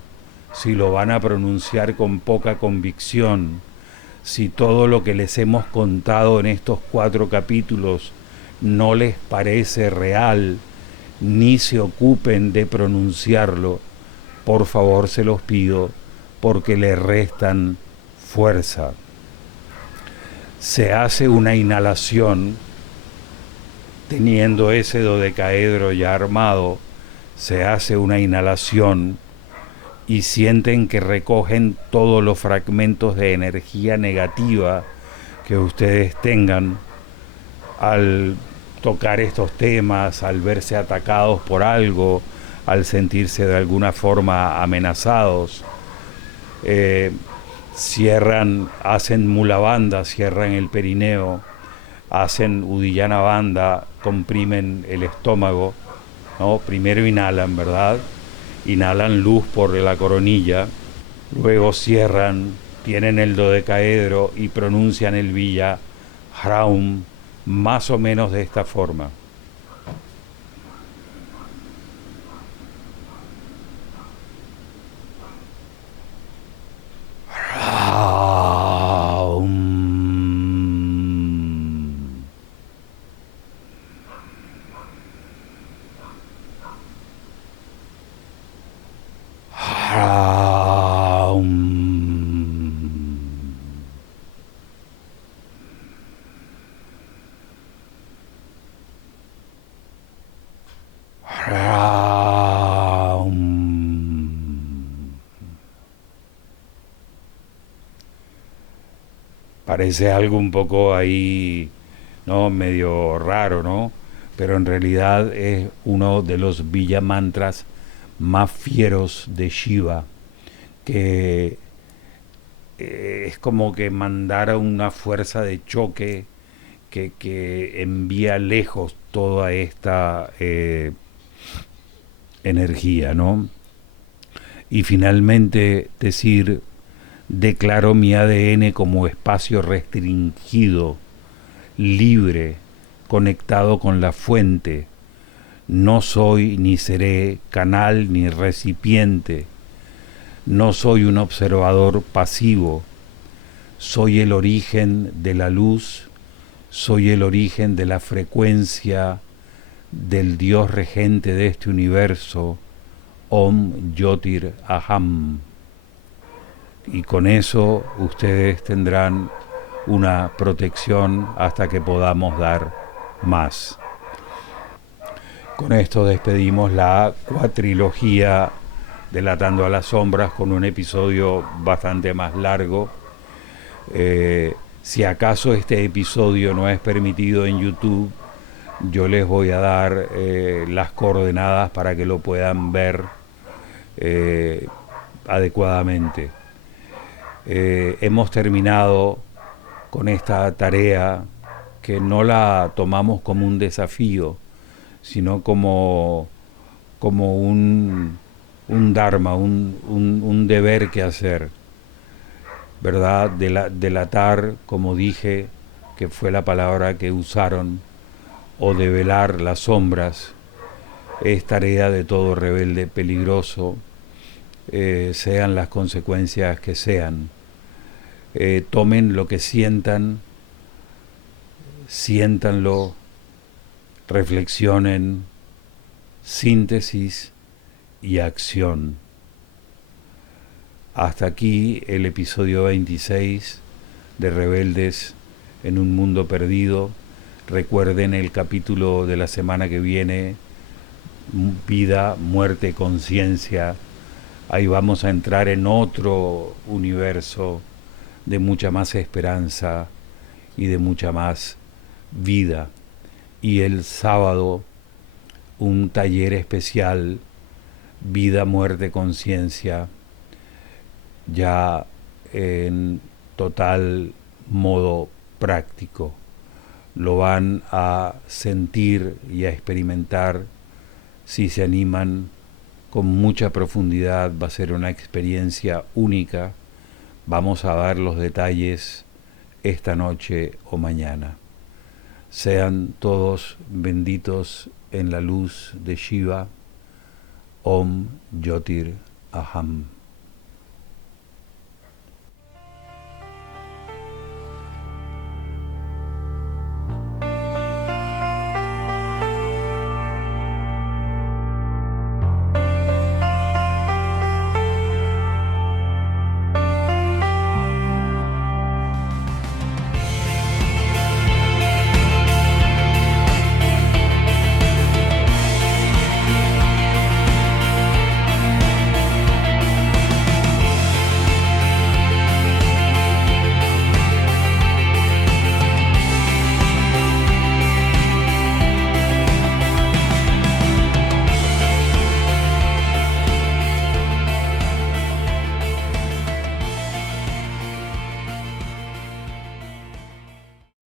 si lo van a pronunciar con poca convicción, si todo lo que les hemos contado en estos 4 capítulos no les parece real, ni se ocupen de pronunciarlo, por favor se los pido, porque le restan fuerza. Se hace una inhalación, teniendo ese dodecaedro ya armado, se hace una inhalación y sienten que recogen todos los fragmentos de energía negativa que ustedes tengan al tocar estos temas, al verse atacados por algo, al sentirse de alguna forma amenazados. Cierran, hacen mula bandha, cierran el perineo, hacen Uddiyana bandha, comprimen el estómago, ¿no? Primero inhalan, ¿verdad? Inhalan luz por la coronilla, luego cierran, tienen el dodecaedro y pronuncian el Villa Hraum, más o menos de esta forma. Parece algo un poco ahí, ¿no? Medio raro, ¿no? Pero en realidad es uno de los Villa Mantras más fieros de Shiva, que es como que mandara una fuerza de choque que envía lejos toda esta energía, ¿no? Y finalmente decir: declaro mi ADN como espacio restringido, libre, conectado con la fuente. No soy ni seré canal ni recipiente. No soy un observador pasivo. Soy el origen de la luz, soy el origen de la frecuencia del Dios regente de este universo, Om Yotir Aham. Y con eso ustedes tendrán una protección hasta que podamos dar más. Con esto despedimos la cuatrilogía Delatando a las Sombras con un episodio bastante más largo. Si acaso este episodio no es permitido en YouTube, yo les voy a dar las coordenadas para que lo puedan ver adecuadamente. Hemos terminado con esta tarea que no la tomamos como un desafío, sino como un dharma, un deber que hacer, ¿verdad? Delatar, como dije, que fue la palabra que usaron, o develar las sombras, es tarea de todo rebelde peligroso, sean las consecuencias que sean. Tomen lo que sientan, siéntanlo, reflexionen, síntesis y acción. Hasta aquí el episodio 26 de Rebeldes en un Mundo Perdido. Recuerden el capítulo de la semana que viene, Vida, Muerte, Conciencia. Ahí vamos a entrar en otro universo de mucha más esperanza y de mucha más vida. Y el sábado, un taller especial, Vida, Muerte, Conciencia, ya en total modo práctico. Lo van a sentir y a experimentar si se animan con mucha profundidad. Va a ser una experiencia única. Vamos a ver los detalles esta noche o mañana. Sean todos benditos en la luz de Shiva. Om Jyotir Aham.